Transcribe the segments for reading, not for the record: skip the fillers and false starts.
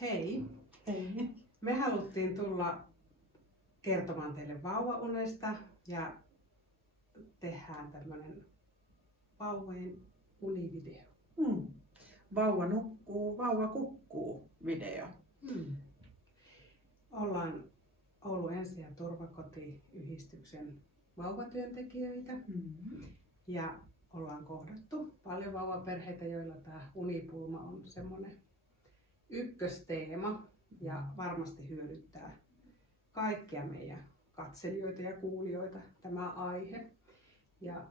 Hei! Hei! Me haluttiin tulla kertomaan teille vauvaunesta ja tehdään tämmönen vauvojen univideo. Vauva nukkuu, vauva kukkuu video. Ollaan Oulun Ensi- ja Turvakotiyhdistyksen vauvatyöntekijöitä ja ollaan kohdattu paljon vauvaperheitä, joilla tämä unipulma on semmoinen ykkösteema ja varmasti hyödyttää kaikkia meidän katselijoita ja kuulijoita tämä aihe. Ja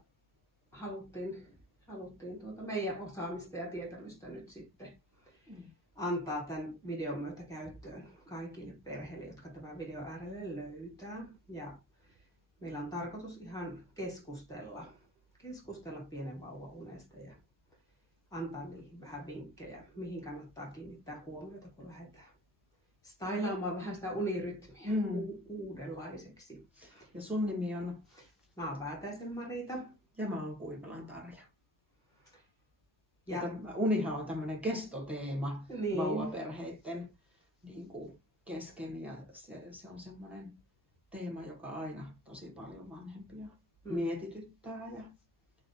haluttiin meidän osaamista ja tietämystä nyt sitten antaa tämän videon myötä käyttöön kaikille perheille, jotka tämän videon äärelle löytää. Ja meillä on tarkoitus ihan keskustella pienen vauvaunesta ja antaa niihin vähän vinkkejä, mihin kannattaa kiinnittää huomiota, kun lähdetään stylaamaan vähän sitä unirytmiä uudenlaiseksi. Ja sun nimi on? Mä oon Väätäisen Marita. Ja mä oon Kuivalan Tarja. Ja unihan on tämmöinen kestoteema vauvaperheiden niin kuin kesken ja se on semmoinen teema, joka aina tosi paljon vanhempia mietityttää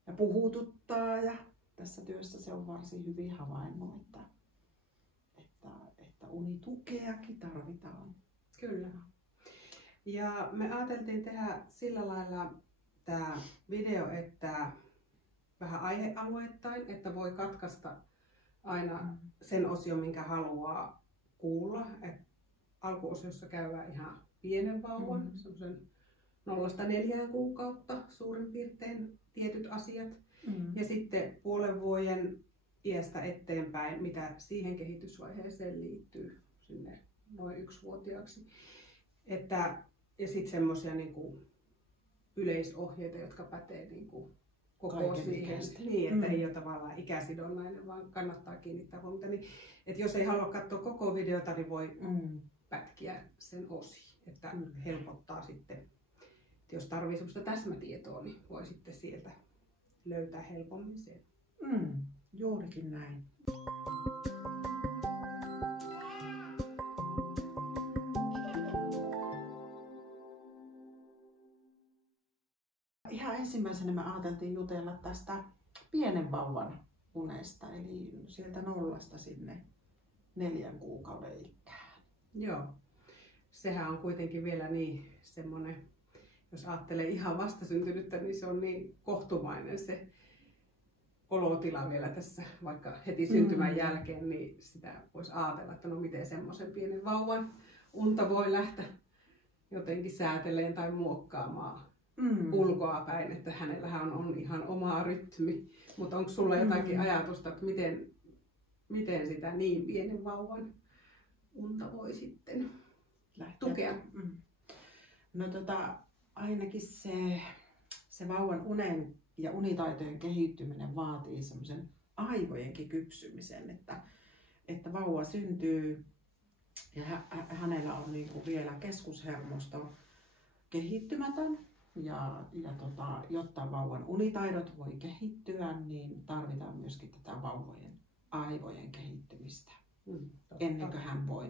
ja puhututtaa ja tässä työssä se on varsin hyvin havainnut, että unitukeakin tarvitaan. Kyllä. Ja me ajateltiin tehdä sillä lailla tämä video, että vähän aihealueittain, että voi katkaista aina sen osion, minkä haluaa kuulla. Et alkuosiossa käydään ihan pienen vauvan, semmoisen 0–4 kuukautta suurin piirtein tietyt asiat. Ja sitten puolen vuoden iästä eteenpäin, mitä siihen kehitysvaiheeseen liittyy sinne noin 1-vuotiaaksi. Ja sitten semmoisia niinku yleisohjeita, jotka pätee niinku koko siihen, niin, että ei ole tavallaan ikäsidonnainen, vaan kannattaa kiinnittää huomiota. Niin, että jos ei halua katsoa koko videota, niin voi pätkiä sen osiin, että helpottaa sitten. Että jos tarvitsee sellaista täsmätietoa, niin voi sitten sieltä löytää helpommin sen. Juurikin näin. Ihan ensimmäisenä me ajateltiin jutella tästä pienen vauvan unesta, eli sieltä 0 sinne 4 kuukauden ikään. Joo, sehän on kuitenkin vielä niin semmoinen, jos ajattelee ihan vastasyntynyttä, niin se on niin kohtumainen se olotila vielä tässä, vaikka heti syntymän jälkeen, niin sitä voisi ajatella, että no miten semmoisen pienen vauvan unta voi lähteä jotenkin sääteleen tai muokkaamaan ulkoa päin, että hänellähän on ihan oma rytmi. Mutta onko sulla jotakin ajatusta, että miten sitä niin pienen vauvan unta voi sitten tukea? No ainakin se vauvan unen ja unitaitojen kehittyminen vaatii semmoisen aivojenkin kypsymisen, että vauva syntyy ja hänellä on niinku vielä keskushermosto kehittymätön. Ja jotta vauvan unitaidot voi kehittyä, niin tarvitaan myöskin tätä vauvojen aivojen kehittymistä ennen kuin hän voi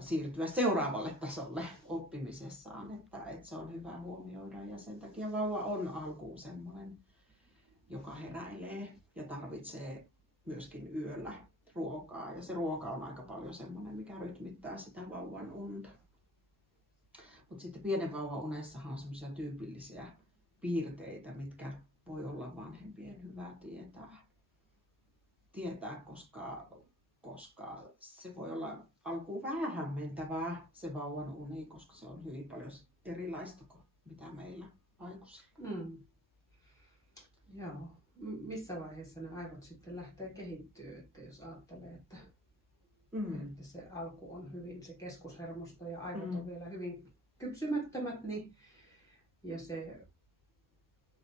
siirtyä seuraavalle tasolle oppimisessaan, että se on hyvä huomioida ja sen takia vauva on alkuun semmoinen, joka heräilee ja tarvitsee myöskin yöllä ruokaa ja se ruoka on aika paljon semmoinen, mikä rytmittää sitä vauvan unta. Mutta sitten pienen vauvan unessahan on semmoisia tyypillisiä piirteitä, mitkä voi olla vanhempien hyvä tietää, koska se voi olla alkuun vähän hämmentävää se vauvan uni, koska se on hyvin paljon erilaista kuin mitä meillä aikuisilla. Joo. Missä vaiheessa ne aivot sitten lähtee kehittyä, että jos ajattelee, että se alku on hyvin, se keskushermosto ja aivot on vielä hyvin kypsymättömät, niin, ja se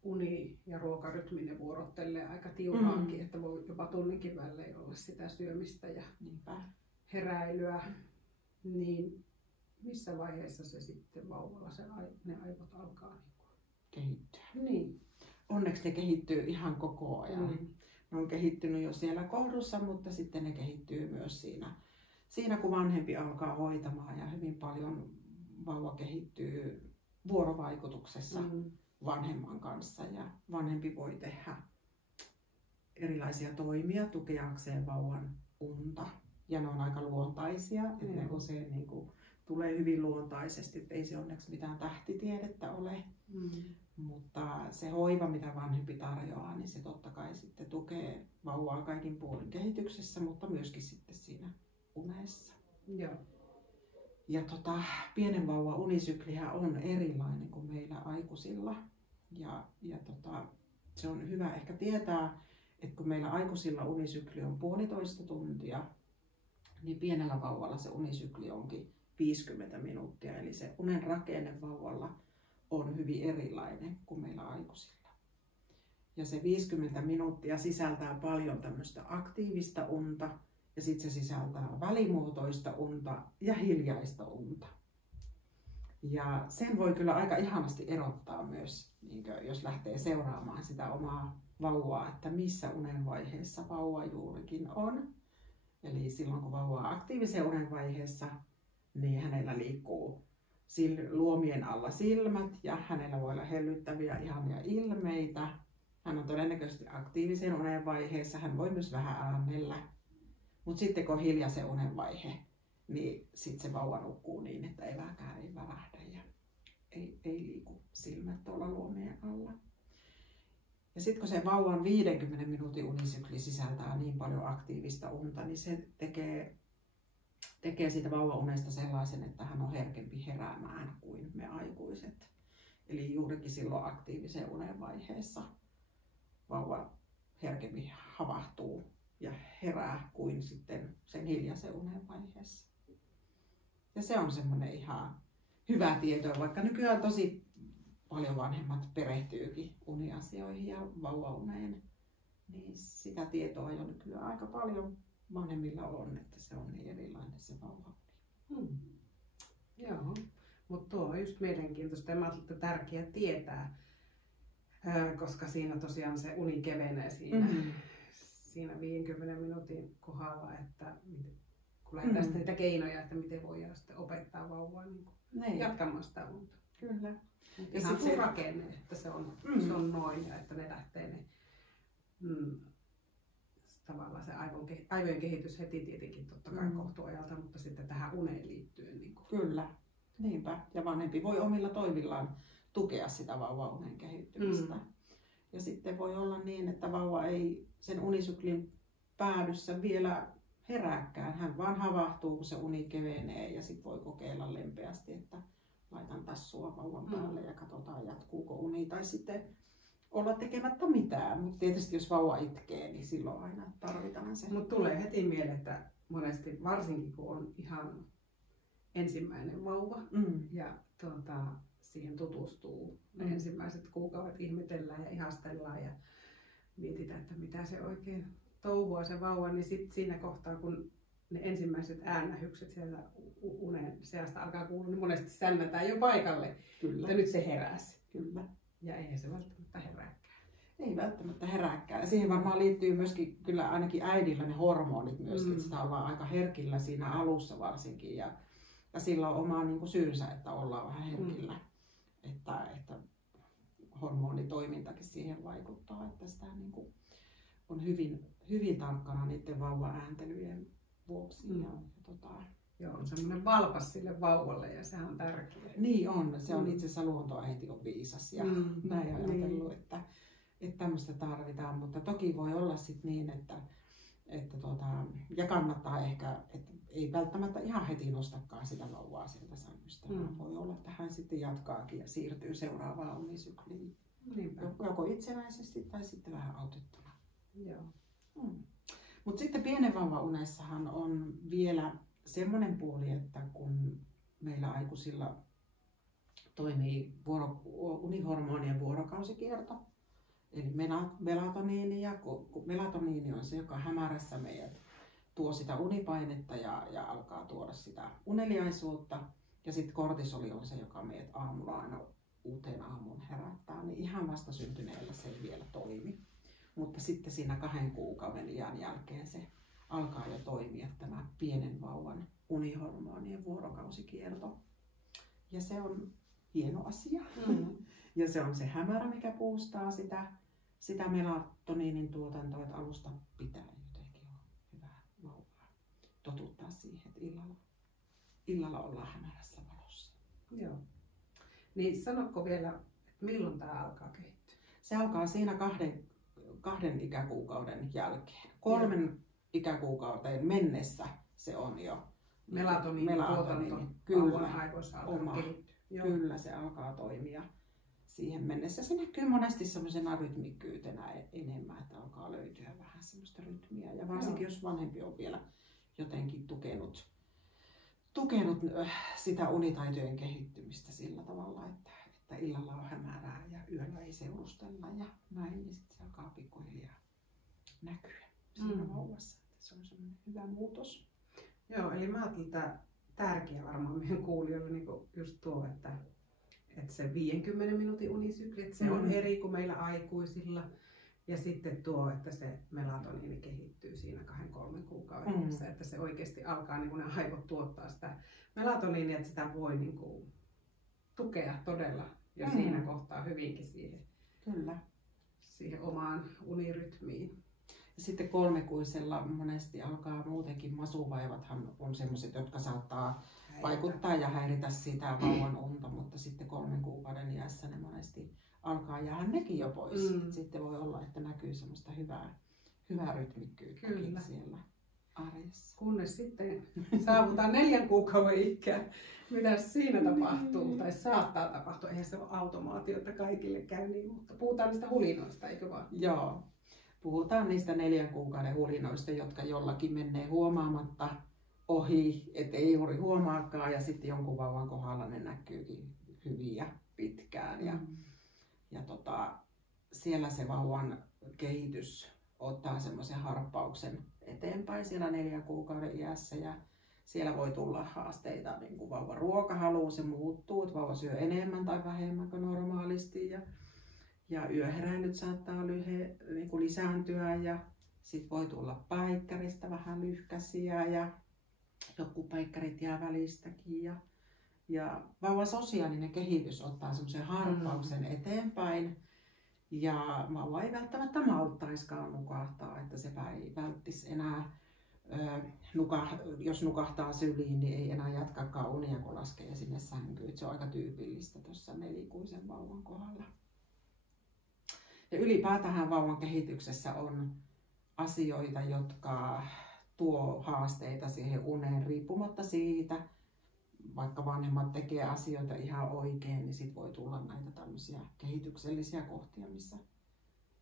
uni- ja ruokarytmi vuorottelee aika tiukaankin, että voi jopa tunninkin välein olla sitä syömistä ja heräilyä, niin missä vaiheessa se sitten vauvalla ne aivot alkaa kehittyä? Niin. Onneksi ne kehittyy ihan koko ajan. Ne on kehittynyt jo siellä kohdussa, mutta sitten ne kehittyy myös siinä siinä kun vanhempi alkaa hoitamaan ja hyvin paljon vauva kehittyy vuorovaikutuksessa vanhemman kanssa ja vanhempi voi tehdä erilaisia toimia tukeakseen vauvan unta. Ja ne on aika luontaisia, että ne usein niin kuin tulee hyvin luontaisesti, että ei se onneksi mitään tähtitiedettä ole. Mutta se hoiva, mitä vanhempi tarjoaa, niin se totta kai sitten tukee vauvaa kaikin puolin kehityksessä, mutta myöskin sitten siinä unessa. Joo. Ja pienen vauvan unisyklihän on erilainen kuin meillä aikuisilla. Ja se on hyvä ehkä tietää, että kun meillä aikuisilla unisykli on 1,5 tuntia, niin pienellä vauvalla se unisykli onkin 50 minuuttia. Eli se unen rakenne vauvalla on hyvin erilainen kuin meillä aikuisilla. Ja se 50 minuuttia sisältää paljon tämmöistä aktiivista unta ja sitten se sisältää välimuotoista unta ja hiljaista unta. Ja sen voi kyllä aika ihanasti erottaa myös, jos lähtee seuraamaan sitä omaa vauvaa, että missä unenvaiheessa vauva juurikin on. Eli silloin kun vauva on aktiivisen unenvaiheessa, niin hänellä liikkuu luomien alla silmät ja hänellä voi olla hellyttäviä ihania ilmeitä. Hän on todennäköisesti aktiivisen unenvaiheessa, hän voi myös vähän äännellä. Mutta sitten kun on hiljaisen unenvaihe, niin sitten se vauva nukkuu niin, että eläkään ei värähdä ja ei liiku silmät tuolla luomien alla. Ja sitten kun se vauvan 50 minuutin unisykli sisältää niin paljon aktiivista unta, niin se tekee siitä vauvaunesta sellaisen, että hän on herkempi heräämään kuin me aikuiset. Eli juurikin silloin aktiivisen unen vaiheessa vauva herkemmin havahtuu ja herää kuin sitten sen hiljaisen unen vaiheessa. Ja se on semmoinen ihan hyvä tieto, vaikka nykyään tosi paljon vanhemmat perehtyykin uniasioihin ja vauvauneen, niin sitä tietoa jo nykyään aika paljon vanhemmilla on, että se on niin erilainen se vauvauni. Joo, mutta tuo on just mielenkiintoista ja mä ajattelin, että tärkeää tietää, koska siinä tosiaan se uni kevenee siinä 50 minuutin kohdalla, että kun lähdetään sitten niitä keinoja, että miten voidaan sitten opettaa vauvaa niin jatkamaan sitä unta. Kyllä. Ja ihan se rakenne, että se on noin ja että ne lähtee ne tavallaan se aivojen kehitys heti tietenkin totta kai kohtuajalta, mutta sitten tähän uneen liittyen. Niin Kyllä, niinpä. Ja vanhempi voi omilla toimillaan tukea sitä vauvaunen kehittymistä. Ja sitten voi olla niin, että vauva ei sen unisyklin päädyssä vielä herääkään. Hän vaan havahtuu, kun se uni kevenee ja sitten voi kokeilla lempeästi, että laitan tassua vauvan päälle ja katsotaan jatkuuko uni. Tai sitten olla tekemättä mitään, mutta tietysti jos vauva itkee, niin silloin aina tarvitaan se. Mutta tulee heti mieleen, että monesti varsinkin kun on ihan ensimmäinen vauva ja siihen tutustuu ne ensimmäiset kuukaudet, ihmetellään ja ihastellaan ja mietitään, että mitä se oikein touhua se vauva, niin sitten siinä kohtaa kun ne ensimmäiset äännähykset sieltä unen seasta alkaa kuulua, niin monesti sännätään jo paikalle, että nyt se heräsi. Kyllä. Ja eihän se välttämättä herääkään. Ei välttämättä herääkään. Ja siihen varmaan liittyy myöskin kyllä ainakin äidillä ne hormonit myöskin, että sitä ollaan aika herkillä siinä alussa varsinkin. Ja sillä on oma niin kuin syynsä, että ollaan vähän herkillä. Että hormonitoimintakin siihen vaikuttaa, että sitä niin kuin on hyvin tarkkana niiden vauva-ääntelyjen vuoksi. Joo, on semmoinen valpas sille vauvalle ja sehän on tärkeää. Niin on, se on itse asiassa luontoäiti on viisas ja näin ajatellut, että tämmöistä tarvitaan, mutta toki voi olla sit niin, että ja kannattaa ehkä, että ei välttämättä ihan heti nostakaan sitä vauvaa sieltä sängystä, vaan voi olla, että hän sitten jatkaakin ja siirtyy seuraavaan unisykliin. Joko itsenäisesti tai sitten vähän autettuna. Joo. Mutta sitten pienen vauvaunessahan on vielä semmoinen puoli, että kun meillä aikuisilla toimii unihormonien vuorokausikierto, eli melatoniini, ja kun melatoniini on se, joka hämärässä meidät tuo sitä unipainetta ja alkaa tuoda sitä uneliaisuutta, ja sitten kortisoli on se, joka meidät aamulla aina uuteen aamuun herättää, niin ihan vastasyntyneellä se ei vielä toimi. Mutta sitten siinä 2 kuukauden iän jälkeen se alkaa jo toimia tämä pienen vauvan unihormonien vuorokausikierto. Ja se on hieno asia. Ja se on se hämärä, mikä puustaa sitä melatoniinin tuotantoa, että alusta pitää jotenkin olla hyvä vauvaa. Totuttaa siihen, että illalla ollaan hämärässä valossa. Joo. Niin sanotko vielä, että milloin tämä alkaa kehittyä? Se alkaa siinä kahden ikäkuukauden jälkeen. 3 ikäkuukauteen mennessä se on jo Melatoniini. Kyllä, aivoissa alkaa kehittyä. Kyllä se alkaa toimia siihen mennessä. Se näkyy monesti semmoisena rytmikkyytenä enemmän, että alkaa löytyä vähän semmoista rytmiä. Ja varsinkin jos vanhempi on vielä jotenkin tukenut sitä unitaitojen kehittymistä sillä tavalla, että illalla on hämärää ja yöllä ei seurustella ja näin, niin sitten se alkaa pikkuhiljaa näkyä siinä vauvassa. Se on semmoinen hyvä muutos. Joo, eli mä ajattelin, että tärkeä varmaan meidän kuulijoille niin just tuo, että se 50 minuutin unisykli, että se on eri kuin meillä aikuisilla. Ja sitten tuo, että se melatoniini kehittyy siinä 2-3 kuukauden ajassa, että se oikeasti alkaa niin kuin ne aivot tuottaa sitä melatoniinia, että sitä voi niin kuin tukea todella jo siinä kohtaa hyvinkin siihen omaan unirytmiin. Ja sitten 3-kuisella monesti alkaa muutenkin masuvaivathan on sellaiset, jotka saattaa vaikuttaa ja häiritä sitä vauvan unta, mutta sitten 3 kuukauden iässä ne monesti alkaa jäädä nekin jo pois. Sitten voi olla, että näkyy semmoista hyvää rytmikkyyttä siellä arjessa. Kunnes sitten saavutaan 4 kuukauden ikää. Mitä siinä tapahtuu tai saattaa tapahtua? Eihän se ole automaatiota kaikille käy niin, mutta puhutaan niistä hulinoista, eikö vaan? Joo. Puhutaan niistä 4 kuukauden hulinoista, jotka jollakin menee huomaamatta ohi, ettei juuri huomaakaan ja sitten jonkun vauvan kohdalla ne näkyykin hyvin ja pitkään. Ja siellä se vauvan kehitys ottaa semmoisen harppauksen eteenpäin siellä 4 kuukauden iässä ja siellä voi tulla haasteita, niin kuin vauvan ruokahalu, se muuttuu, että vauva syö enemmän tai vähemmän kuin normaalisti ja yöheräilyt saattaa niin kuin lisääntyä ja sitten voi tulla päikkäristä vähän lyhkäisiä ja jotkut päikkärit jää välistäkin ja vauvan sosiaalinen kehitys ottaa semmoisen harppauksen eteenpäin ja vauva ei välttämättä malttaiskaan nukahtaa, että sepä ei välttisi enää, jos nukahtaa syliin, niin ei enää jatkakaan unia, kun laskee sinne sänkyyn. Se on aika tyypillistä tuossa 4-kuisen vauvan kohdalla. Ja ylipäätään vauvan kehityksessä on asioita, jotka tuo haasteita siihen uneen riippumatta siitä, vaikka vanhemmat tekee asioita ihan oikein, niin sit voi tulla näitä tämmöisiä kehityksellisiä kohtia,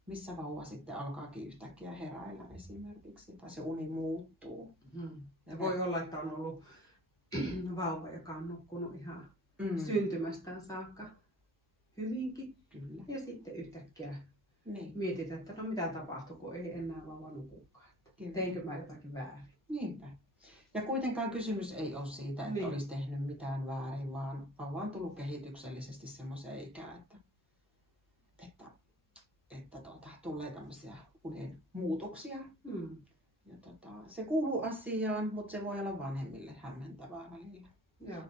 missä vauva sitten alkaakin yhtäkkiä heräillä esimerkiksi, tai se uni muuttuu. Ja voi olla, että on ollut vauva, joka on nukkunut ihan syntymästään saakka hyvinkin. Kyllä. Ja sitten yhtäkkiä mietitään, että no mitä tapahtuu, kun ei enää vauva nukukaan. Teinkö mä jotakin väärin? Niinpä. Ja kuitenkaan kysymys ei ole siitä, että olisi tehnyt mitään väärin, vaan vauva on tullut kehityksellisesti semmoiseen ikään, että tulee tämmöisiä unen muutoksia. Ja se kuuluu asiaan, mutta se voi olla vanhemmille hämmentävää välillä.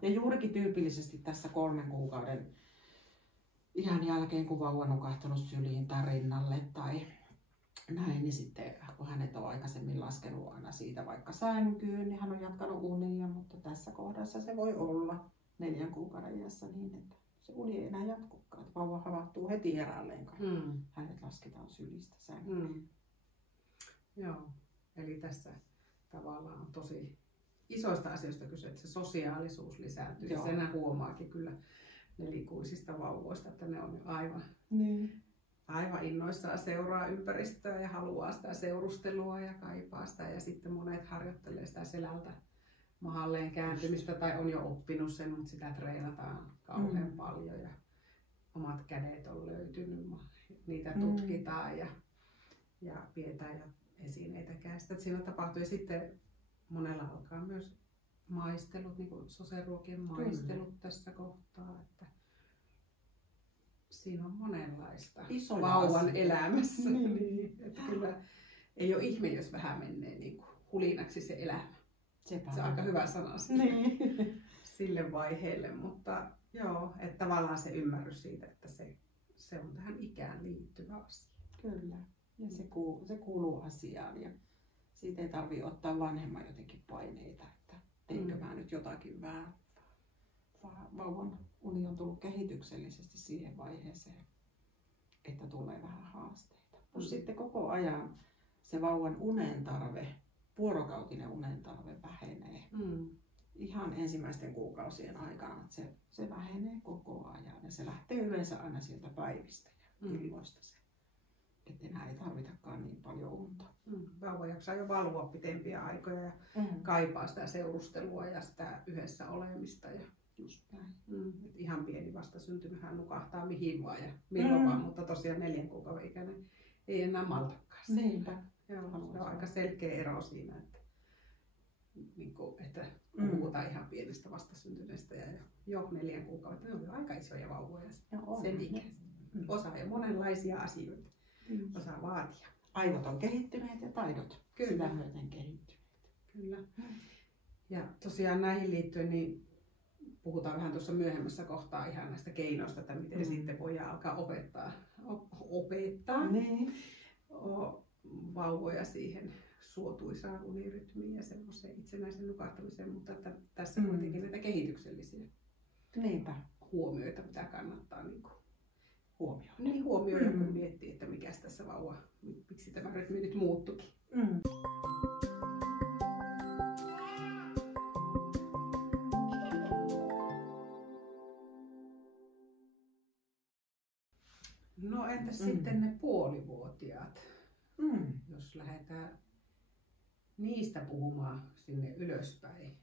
Ja juurikin tyypillisesti tässä 3 kuukauden ihan jälkeen, kun vauva on nukahtanut syliin tai rinnalle tai näin, niin sitten kun hänet on aikaisemmin laskenut aina siitä vaikka sänkyyn, niin hän on jatkanut unia, mutta tässä kohdassa se voi olla 4 kuukauden iässä niin, että se uni ei enää jatkukaan. Että vauva havahtuu heti herälleen, kun hänet lasketaan sylistä sänkyyn. Joo, eli tässä tavallaan on tosi isoista asioista kyse, että se sosiaalisuus lisääntyy. Ja sen huomaakin kyllä 4-kuisista vauvoista, että ne on aivan innoissaan seuraa ympäristöä ja haluaa sitä seurustelua ja kaipaa sitä. Ja sitten monet harjoittelee sitä selältä mahalleen kääntymistä tai on jo oppinut sen, mutta sitä treenataan kauhean paljon ja omat kädet on löytynyt. Niitä tutkitaan ja pidetään ja esineitä käsistä. Siinä tapahtuu ja sitten monella alkaa myös maistelut, niin kuin soseruokien maistelut tässä kohtaa. Että siinä on monenlaista vauvan elämässä. Että kyllä ei ole ihme, jos vähän menee niin kuin hulinaksi se elämä. Sepä Se on aika hyvä sana sille, Niin. sille vaiheelle, mutta joo, että tavallaan se ymmärrys siitä, että se on tähän ikään liittyvä asia. Kyllä. Ja se kuuluu asiaan ja siitä ei tarvitse ottaa vanhemman jotenkin paineita, että teinkö mä nyt jotakin väärin. Vauvan uni on tullut kehityksellisesti siihen vaiheeseen, että tulee vähän haasteita. Plus sitten koko ajan se vauvan unen tarve, vuorokautinen unen tarve vähenee. Ihan ensimmäisten kuukausien aikana, että se vähenee koko ajan ja se lähtee yleensä aina sieltä päivistä ja illoista se. Että enää ei tarvitakaan niin paljon unta. Vauva jaksaa jo valvoa pitempiä aikoja ja kaipaa sitä seurustelua ja sitä yhdessä olemista. Ja just näin. Ihan pieni vastasyntynyhän nukahtaa mihin vaan ja milloin vaan, mutta tosiaan 4 kuukauden ikäinen ei enää maltakaan. Niinpä. Joo, se on aika selkeä ero siinä, että, että puhutaan ihan pienestä vastasyntyneestä ja jo 4 kuukautta, ne on jo aika isoja vauvoja sen ikäisiä. Osaa jo monenlaisia asioita, osaa vaatia. Aivot on kehittyneet ja taidot sitä myöten kehittyneet. Kyllä. Ja tosiaan näihin liittyen niin puhutaan vähän tuossa myöhemmässä kohtaa ihan näistä keinoista, että miten sitten voidaan alkaa opettaa vauvoja siihen suotuisaan unirytmiin ja semmoiseen itsenäisen nukahtamiseen, mutta että tässä kuitenkin näitä kehityksellisiä huomioita, mitä kannattaa huomioida, kun miettii, että mikäs tässä miksi tämä rytmi nyt muuttukin. No entäs sitten ne puolivuotiaat, jos lähdetään niistä puhumaan sinne ylöspäin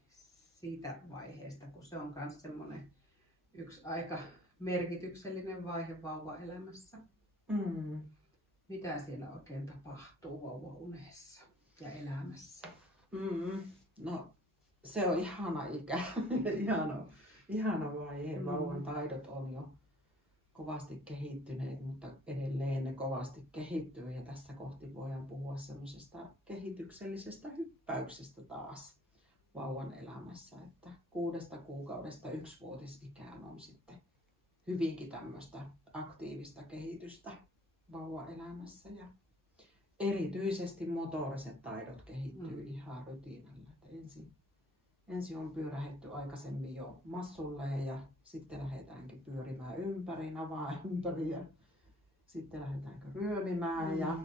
siitä vaiheesta, kun se on myös semmoinen yksi aika merkityksellinen vaihe vauvaelämässä. Mitä siellä oikein tapahtuu vauvaunessa ja elämässä? No se on ihana ikä, ihana vaihe. Vauvan taidot on jo kovasti kehittyneet, mutta edelleen ne kovasti kehittyy ja tässä kohti voidaan puhua semmoisesta kehityksellisestä hyppäyksestä taas vauvan elämässä, että 6 kuukaudesta 1-vuotisikään on sitten hyvinkin tämmöistä aktiivista kehitystä vauvaelämässä ja erityisesti motoriset taidot kehittyy ihan rutiinalla. Ensin on pyörähetty aikaisemmin jo massulleen ja sitten lähdetäänkin pyörimään ympäri, navaa ympäri ja sitten lähdetäänkö ryömimään ja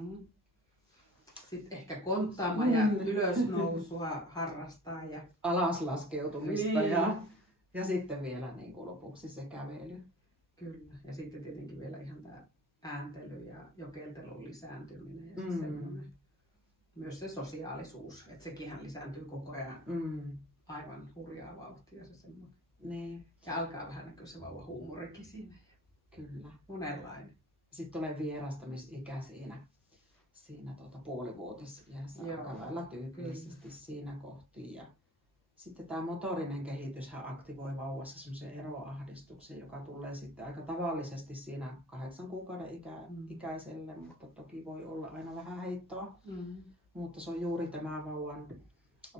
sitten ehkä konttaamaan ja ylösnousua harrastaa ja alaslaskeutumista ja sitten vielä niin kuin lopuksi se kävely. Kyllä. Ja sitten tietenkin vielä ihan tämä ääntely ja jokeltelun lisääntyminen ja semmoinen. Myös se sosiaalisuus, että sekinhän lisääntyy koko ajan aivan hurjaa vauhtia se semmoinen. Niin. Ja alkaa vähän näkyä se vauva huumorikin siinä. Kyllä. Monenlainen. Sitten tulee vierastamisikä siinä puolivuotisiässä aika lailla tyypillisesti siinä kohti. Ja sitten tämä motorinen kehityshän aktivoi vauvassa semmoisen eroahdistuksen, joka tulee sitten aika tavallisesti siinä 8 kuukauden ikäiselle, mutta toki voi olla aina vähän heittoa. Mutta se on juuri tämä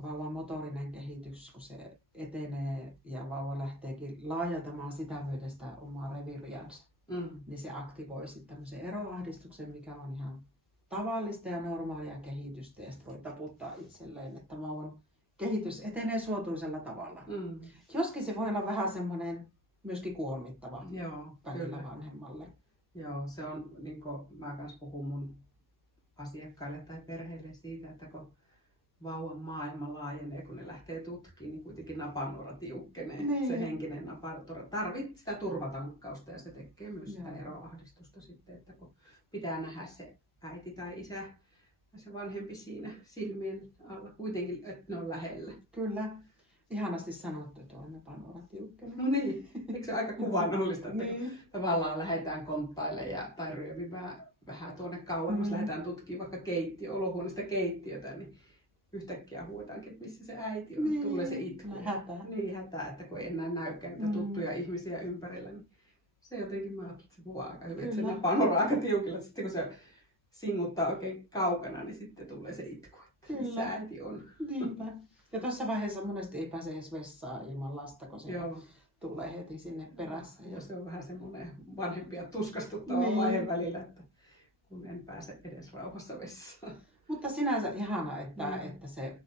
vauvan motorinen kehitys, kun se etenee ja vauva lähteekin laajentamaan sitä myöten sitä omaa reviiriänsä, niin se aktivoi sitten tämmöisen eroahdistuksen, mikä on ihan tavallista ja normaalia kehitystä ja sitten voi taputtaa itselleen, että vauvan kehitys etenee suotuisella tavalla. Joskin se voi olla vähän semmoinen myöskin kuormittava välillä vanhemmalle. Joo, se on niin kuin mä kanssa puhun mun asiakkaille tai perheille siitä, että kun vauvan maailma laajenee, kun ne lähtee tutkimaan, niin kuitenkin napanuora tiukkenee. Se henkinen napanuora tarvitsee sitä turvatankkausta ja se tekee myös sitä eroahdistusta sitten, että kun pitää nähdä se äiti tai isä ja se vanhempi siinä silmien alla kuitenkin, että ne on lähellä. Kyllä. Ihanasti sanottu tuo napanuora tiukkenee. No niin, eikö se aika kuvainnollista, että tavallaan lähdetään konttaille tai ryömimään vähän tuonne kauemmas, lähdetään tutkimaan vaikka olohuoneesta keittiötä, niin yhtäkkiä huutaankin, että missä se äiti on. Tulee se itku. Hätää, että kun ei enää näykään niitä tuttuja ihmisiä ympärillä. Niin se jotenkin, mä ajattelin, että se kuvaa aika hyvin, että se napanuora aika tiukilla. Sitten kun se singuttaa oikein kaukana, niin sitten tulee se itku. Että missä äiti on. Niinpä. Ja tuossa vaiheessa monesti ei pääse edes vessaan ilman lasta, kun se Joo. tulee heti sinne perässä. Ja se on vähän semmoinen vanhempia tuskastuttava vaihe välillä, että kun en pääse edes rauhassa vessaan. Mutta sinänsä ihana, että se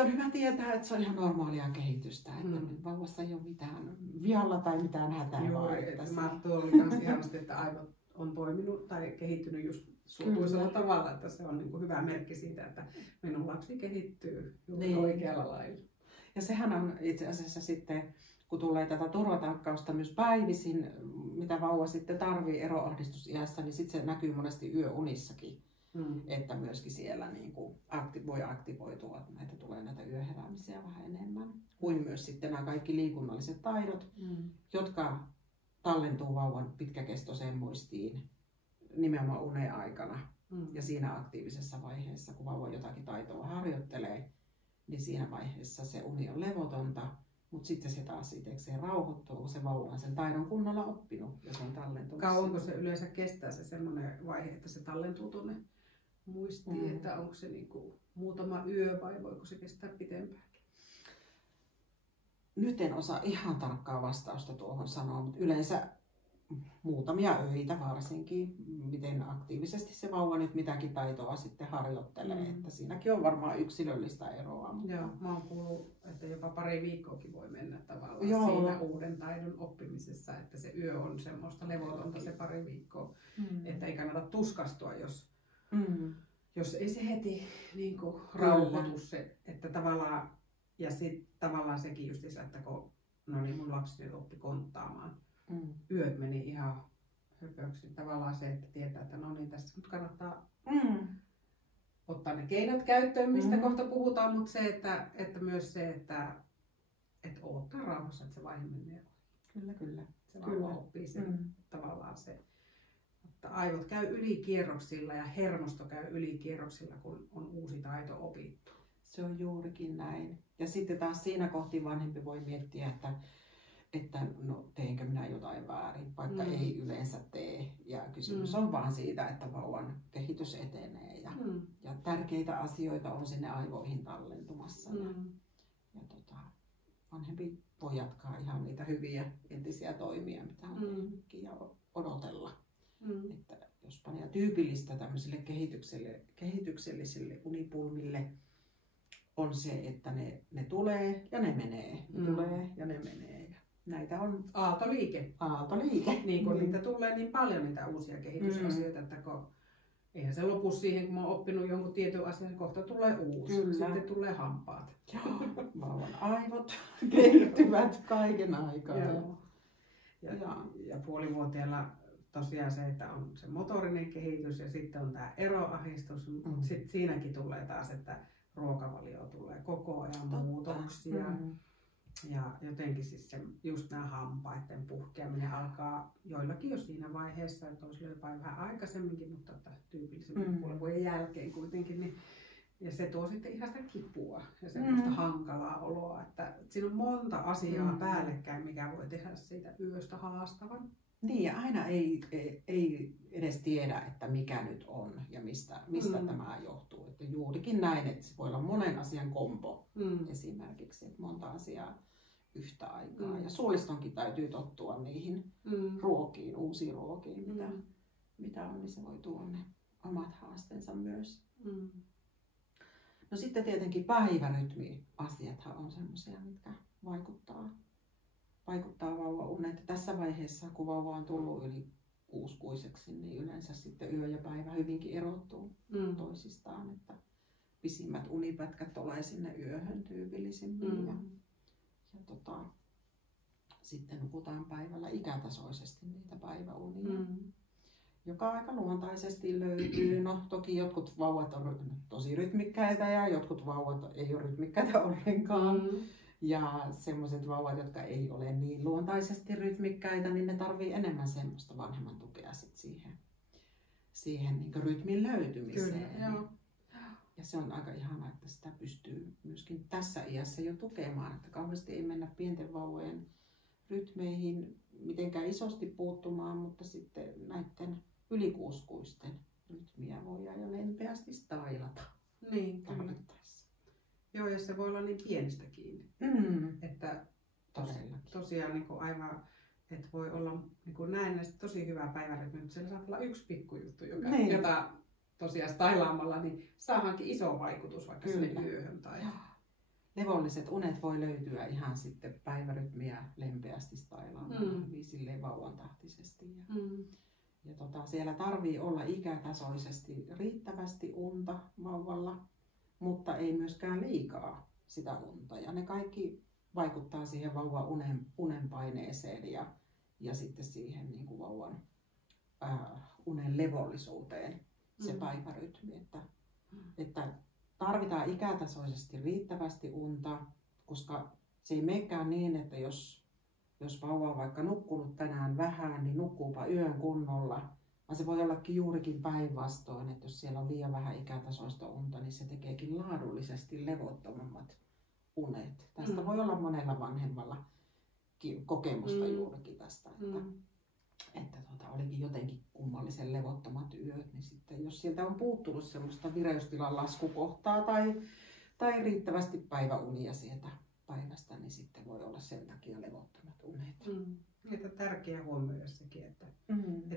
on hyvä tietää, että se on ihan normaalia kehitystä, että vauvassa ei ole mitään vialla tai mitään hätää. Juuri, että mä tuolla myös ihanasti, että aivot on toiminut tai kehittynyt just suotuisella tavalla, että se on niin kuin hyvä merkki siitä, että minun lapsi kehittyy juuri oikealla lailla. Ja sehän on itse asiassa sitten, kun tulee tätä turvatankkausta myös päivisin, mitä vauva sitten tarvii eroahdistusiässä, niin sitten se näkyy monesti yöunissakin. Että myöskin siellä niin kuin voi aktivoitua, että näitä tulee näitä yöheräämisiä vähän enemmän. Kuin myös sitten nämä kaikki liikunnalliset taidot, jotka tallentuu vauvan pitkäkestoiseen muistiin nimenomaan unen aikana. Ja siinä aktiivisessa vaiheessa, kun vauva jotakin taitoa harjoittelee, niin siinä vaiheessa se uni on levotonta. Mutta sitten se taas itsekseen rauhoittuu, kun se vauva on sen taidon kunnolla oppinut ja se on tallentunut. Kauanko se yleensä kestää se semmoinen vaihe, että se tallentuu tuonne muistiin, että onko se niinku muutama yö vai voiko se kestää pitempäänkin? Nyt en osaa ihan tarkkaa vastausta tuohon sanoa, mutta yleensä muutamia öitä varsinkin, miten aktiivisesti se vauva nyt mitäkin taitoa sitten harjoittelee, että siinäkin on varmaan yksilöllistä eroa. Mutta... Joo, mä oon kuullut, että jopa pari viikkoakin voi mennä tavallaan siinä uuden taidon oppimisessa, että se yö on semmoista levotonta se pari viikkoa, että ei kannata tuskastua, jos ei se heti niin kuin rauhoitu se, että tavallaan, ja sitten tavallaan sekin justiinsa, että kun mun lapsi nyt oppi konttaamaan, yöt meni ihan höpöksi. Tavallaan se, että tietää, että no niin, tässä nyt kannattaa ottaa ne keinot käyttöön, mistä kohta puhutaan, mutta se, että myös se, että odottaa rauhassa, että se vaihe menee. Kyllä. Se vauva oppii sen tavallaan se, että aivot käy ylikierroksilla ja hermosto käy ylikierroksilla, kun on uusi taito opittu. Se on juurikin näin. Ja sitten taas siinä kohti vanhempi voi miettiä, että no teenkö minä jotain väärin, vaikka ei yleensä tee. Ja kysymys on vaan siitä, että vauvan kehitys etenee ja tärkeitä asioita on sinne aivoihin tallentumassa. Ja vanhempi voi jatkaa ihan niitä hyviä entisiä toimia, mitä on tehnytkin ja odotella. Että jospa ja tyypillistä tämmöisille kehityksellisille unipulmille on se, että ne tulee ja ne menee. Ne tulee ja ne menee. Näitä on aaltoliike. Niin kun niitä tulee niin paljon niitä uusia kehitysasioita, että eihän se lopu siihen, kun mä oon oppinut jonkun tietyn asian, kohta tulee uusi. Kyllä. Sitten tulee hampaat. Joo, vauvan aivot kehittyvät kaiken aikaa. Ja puolivuotiailla tosiaan se, että on se motorinen kehitys ja sitten on tämä eroahdistus. Sitten siinäkin tulee taas, että ruokavalio tulee koko ajan muutoksia. Ja jotenkin siis just nämä hampaiden puhkeaminen alkaa joillakin jo siinä vaiheessa, että toisilla jopa vähän aikaisemminkin, mutta tyypillisemmin puolen vuoden jälkeen kuitenkin. Niin, ja se tuo sitten ihan sitä kipua ja semmoista hankalaa oloa, että siinä on monta asiaa päällekkäin, mikä voi tehdä siitä yöstä haastavan. Niin ja aina ei edes tiedä, että mikä nyt on ja mistä tämä johtuu. Että juurikin näin, että se voi olla monen asian kombo esimerkiksi, että monta asiaa yhtä aikaa. Ja suolistonkin täytyy tottua niihin ruokiin, uusiin ruokiin, mitä on, niin se voi tuoda ne omat haasteensa myös. No sitten tietenkin päivärytmi-asiathan on semmoisia, mitkä vaikuttaa vauvaunet. Tässä vaiheessa, kun vauva on tullut yli 6-kuiseksi, niin yleensä sitten yö ja päivä hyvinkin erottuu toisistaan. Että pisimmät unipätkät tulee sinne yöhön tyypillisimmin. Ja sitten nukutaan päivällä ikätasoisesti niitä päiväunia, joka aika luontaisesti löytyy. No toki jotkut vauvat on tosi rytmikkäitä ja jotkut vauvat ei ole rytmikkäitä ollenkaan. Ja semmoiset vauvat, jotka ei ole niin luontaisesti rytmikkäitä, niin ne tarvii enemmän semmoista vanhemman tukea sit siihen niin rytmin löytymiseen. Kyllä, joo. Ja se on aika ihanaa, että sitä pystyy myöskin tässä iässä jo tukemaan, että kauheasti ei mennä pienten vauvojen rytmeihin mitenkään isosti puuttumaan, mutta sitten näiden yli 6-kuisten rytmiä voidaan jo lempeästi stailata. Niin, kyllä. tarvittaessa. Joo, ja se voi olla niin pienestä kiinni. Että tosiaan niin kuin aivan, että voi olla niin kuin näennäisesti tosi hyvä päivärytmi, mutta siellä saattaa olla yksi pikkujuttu, jota tosiaan stailaamalla niin saadaankin iso vaikutus vaikka sinne yöhön. Tai... Levolliset unet voi löytyä ihan sitten päivärytmiä lempeästi stailaamalla, hyvin silleen vauvan tahtisesti. Ja siellä tarvii olla ikätasoisesti riittävästi unta vauvalla, mutta ei myöskään liikaa sitä unta. Ja ne kaikki vaikuttaa siihen vauvan unen paineeseen ja sitten siihen niin kuin vauvan unen levollisuuteen, se päivärytmi. Että tarvitaan ikätasoisesti riittävästi unta, koska se ei menekään niin, että jos vauva on vaikka nukkunut tänään vähän, niin nukkuupa yön kunnolla. Vaan se voi ollakin juurikin päinvastoin, että jos siellä on liian vähän ikätasoista unta, niin se tekeekin laadullisesti levottomammat unet. Tästä voi olla monella vanhemmalla kokemusta juurikin tästä, että olikin jotenkin kummallisen levottomat yöt, niin sitten jos sieltä on puuttunut semmoista vireystilan laskukohtaa tai riittävästi päiväunia sieltä päivästä, niin sitten voi olla sen takia levottomat unet. Että tärkeää huomioida sekin, että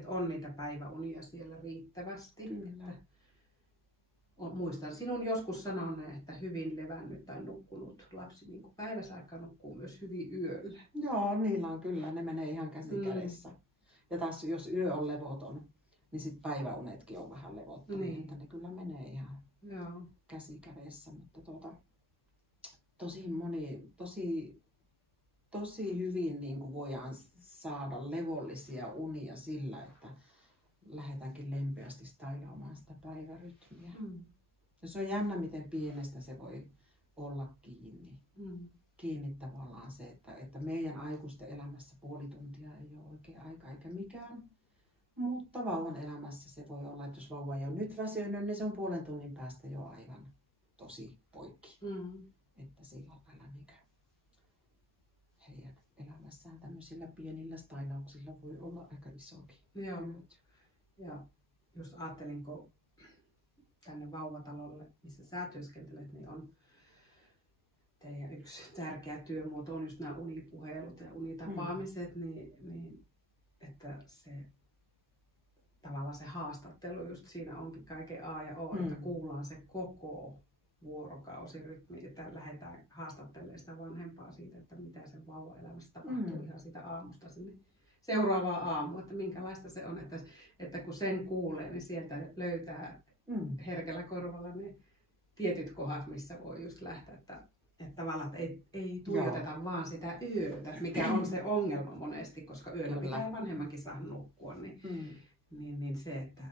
on niitä päiväunia siellä riittävästi. Muistan sinun joskus sanoneen, että hyvin levännyt tai nukkunut lapsi niin kuin päiväsaikaan nukkuu myös hyvin yöllä. Joo, niillä on kyllä, ne menee ihan käsi kädessä. Ja taas jos yö on levoton, niin sitten päiväunetkin on vähän levottomia, että ne kyllä menee ihan käsi kädessä. Mutta tosi hyvin niin kuin voidaan saada levollisia unia sillä, että lähdetäänkin lempeästi stailaamaan sitä päivärytmiä. Ja se on jännä, miten pienestä se voi olla kiinni. Kiinni tavallaan se, että meidän aikuisten elämässä puoli tuntia ei ole oikea aika eikä mikään. Mutta vauvan elämässä se voi olla, että jos vauva ei ole nyt väsynyt, niin se on puolen tunnin päästä jo aivan tosi poikki. Että sillä lailla heidän elämässään tämmöisillä pienillä stailauksilla voi olla aika isokin. Joo. Ja just ajattelin, kun tänne vauvatalolle, missä sä työskentelet, niin on teidän yksi tärkeä työmuoto on just nämä unipuhelut ja unitapaamiset, niin että se tavallaan se haastattelu just siinä onkin kaiken A ja O, että kuullaan se koko vuorokausirytmi, että lähdetään haastattelemaan sitä vanhempaa siitä, että mitä sen vauvaelämässä tapahtuu ihan siitä aamusta sinne seuraavaan aamuun, että minkälaista se on, että kun sen kuulee, niin sieltä löytää herkällä korvalla ne tietyt kohdat, missä voi just lähteä, että tavallaan että ei tuijoteta vaan sitä yötä, mikä on se ongelma monesti, koska yöllä pitää vanhemmankin saa nukkua, niin se, että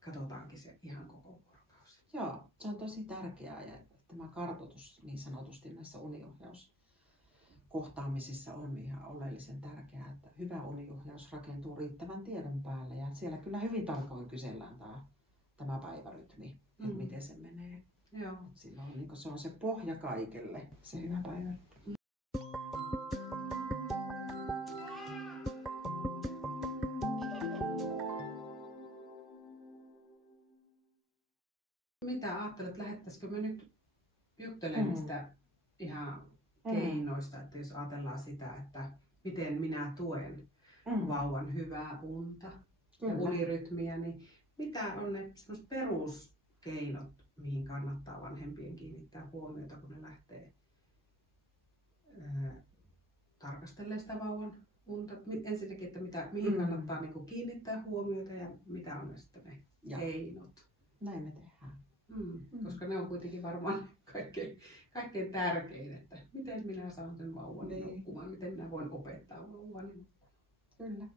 katsotaankin se ihan koko vuorokausi. Joo, se on tosi tärkeää ja tämä kartoitus niin sanotusti näissä uniohjauskohtaamisissa on ihan oleellisen tärkeää, että hyvä uniohjaus rakentuu riittävän tiedon päälle ja siellä kyllä hyvin tarkoin kysellään tämä päivärytmi, että miten se menee. Joo. Silloin niin se on se pohja kaikelle, se hyvä päivärytmi. Mitä ajattelet, lähettäisikö me nyt juttelemaan niistä ihan keinoista, että jos ajatellaan sitä, että miten minä tuen vauvan hyvää unta ja unirytmiä, niin mitä on ne sellaiset peruskeinot, mihin kannattaa vanhempien kiinnittää huomiota, kun ne lähtee tarkastelemaan sitä vauvan unta? Ensinnäkin, että mihin kannattaa niin kuin kiinnittää huomiota ja mitä on ne sitten ne keinot? Näin me tehdään. Koska ne on kuitenkin varmaan kaikkein tärkein, että miten minä saan sen vauvan nukkumaan, miten minä voin opettaa vauvan. Kyllä.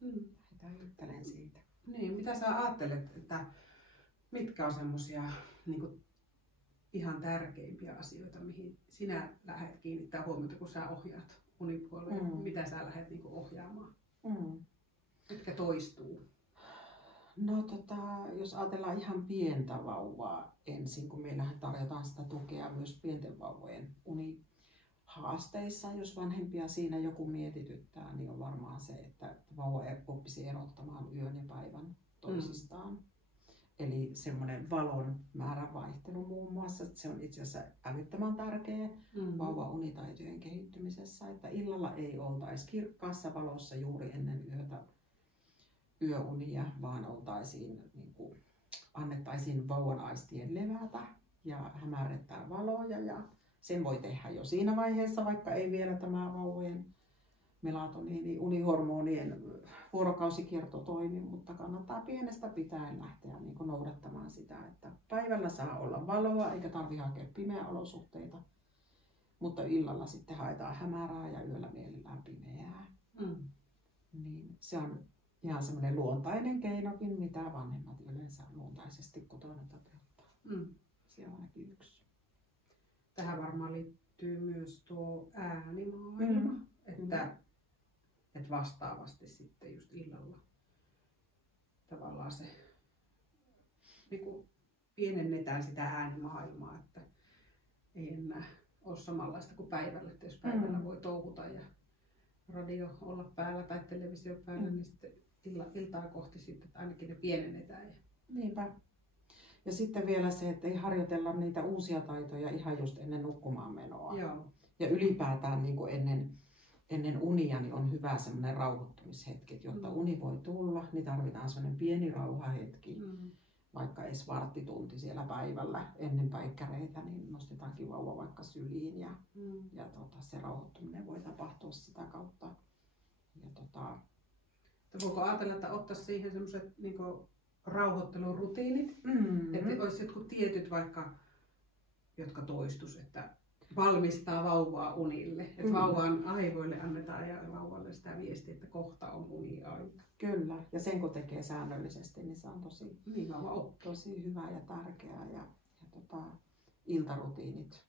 Lähdetään juttelemaan siitä. Niin, mitä sä ajattelet, että mitkä on semmoisia niin kuin ihan tärkeimpiä asioita, mihin sinä lähdet kiinnittää huomiota, kun sä ohjaat unipuolella, mitä sä lähdet niin kuin ohjaamaan? Mitkä toistuu? No jos ajatellaan ihan pientä vauvaa ensin, kun meillä tarjotaan sitä tukea myös pienten vauvojen unihaasteissa, jos vanhempia siinä joku mietityttää, niin on varmaan se, että vauva oppisi erottamaan yön ja päivän toisistaan. Eli semmoinen valon määrän vaihtelu muun muassa, että se on itse asiassa älyttömän tärkeä vauvan unitaitojen kehittymisessä, että illalla ei oltaisi kirkkaassa valossa juuri ennen yöunia, vaan oltaisiin, niin kuin, annettaisiin vauvan aistien levätä ja hämärrettää valoja, ja sen voi tehdä jo siinä vaiheessa, vaikka ei vielä tämä vauvojen melatoniini, unihormonien vuorokausikierto toimi, mutta kannattaa pienestä pitäen lähteä niin kuin noudattamaan sitä, että päivällä saa olla valoa eikä tarvitse hakea pimeä olosuhteita, mutta illalla sitten haetaan hämärää ja yöllä mielellään pimeää. Niin se on ihan semmoinen luontainen keinokin, mitä vanhemmat yleensä luontaisesti kotona toteuttaa. Se on ainakin yksi. Tähän varmaan liittyy myös tuo äänimaailma, että vastaavasti sitten just illalla tavallaan se niin kuin pienennetään sitä äänimaailmaa, että ei enää ole samanlaista kuin päivällä, että jos päivällä voi touhuta ja radio olla päällä tai televisio päällä, niin sitten iltaa kohti sitten, että ainakin ne pienennetään. Niinpä. Ja sitten vielä se, että ei harjoitella niitä uusia taitoja ihan just ennen nukkumaan menoa. Joo. Ja ylipäätään niin kuin ennen unia niin on hyvä semmoinen rauhoittumishetki, että jotta uni voi tulla, niin tarvitaan semmoinen pieni rauhahetki. Vaikka edes varttitunti siellä päivällä ennen päikkäreitä, niin nostetaankin vauva vaikka syliin ja se rauhoittuminen voi tapahtua sitä kautta. Ja voiko ajatella, että ottaisi siihen semmoiset niin rauhoittelurutiinit, että olisi jotkut tietyt vaikka, jotka toistus, että valmistaa vauvaa unille. Että vauvan aivoille annetaan ja vauvalle sitä viestiä, että kohta on uniaika. Kyllä, ja sen kun tekee säännöllisesti, niin se on tosi hyvä ja tärkeää. Ja iltarutiinit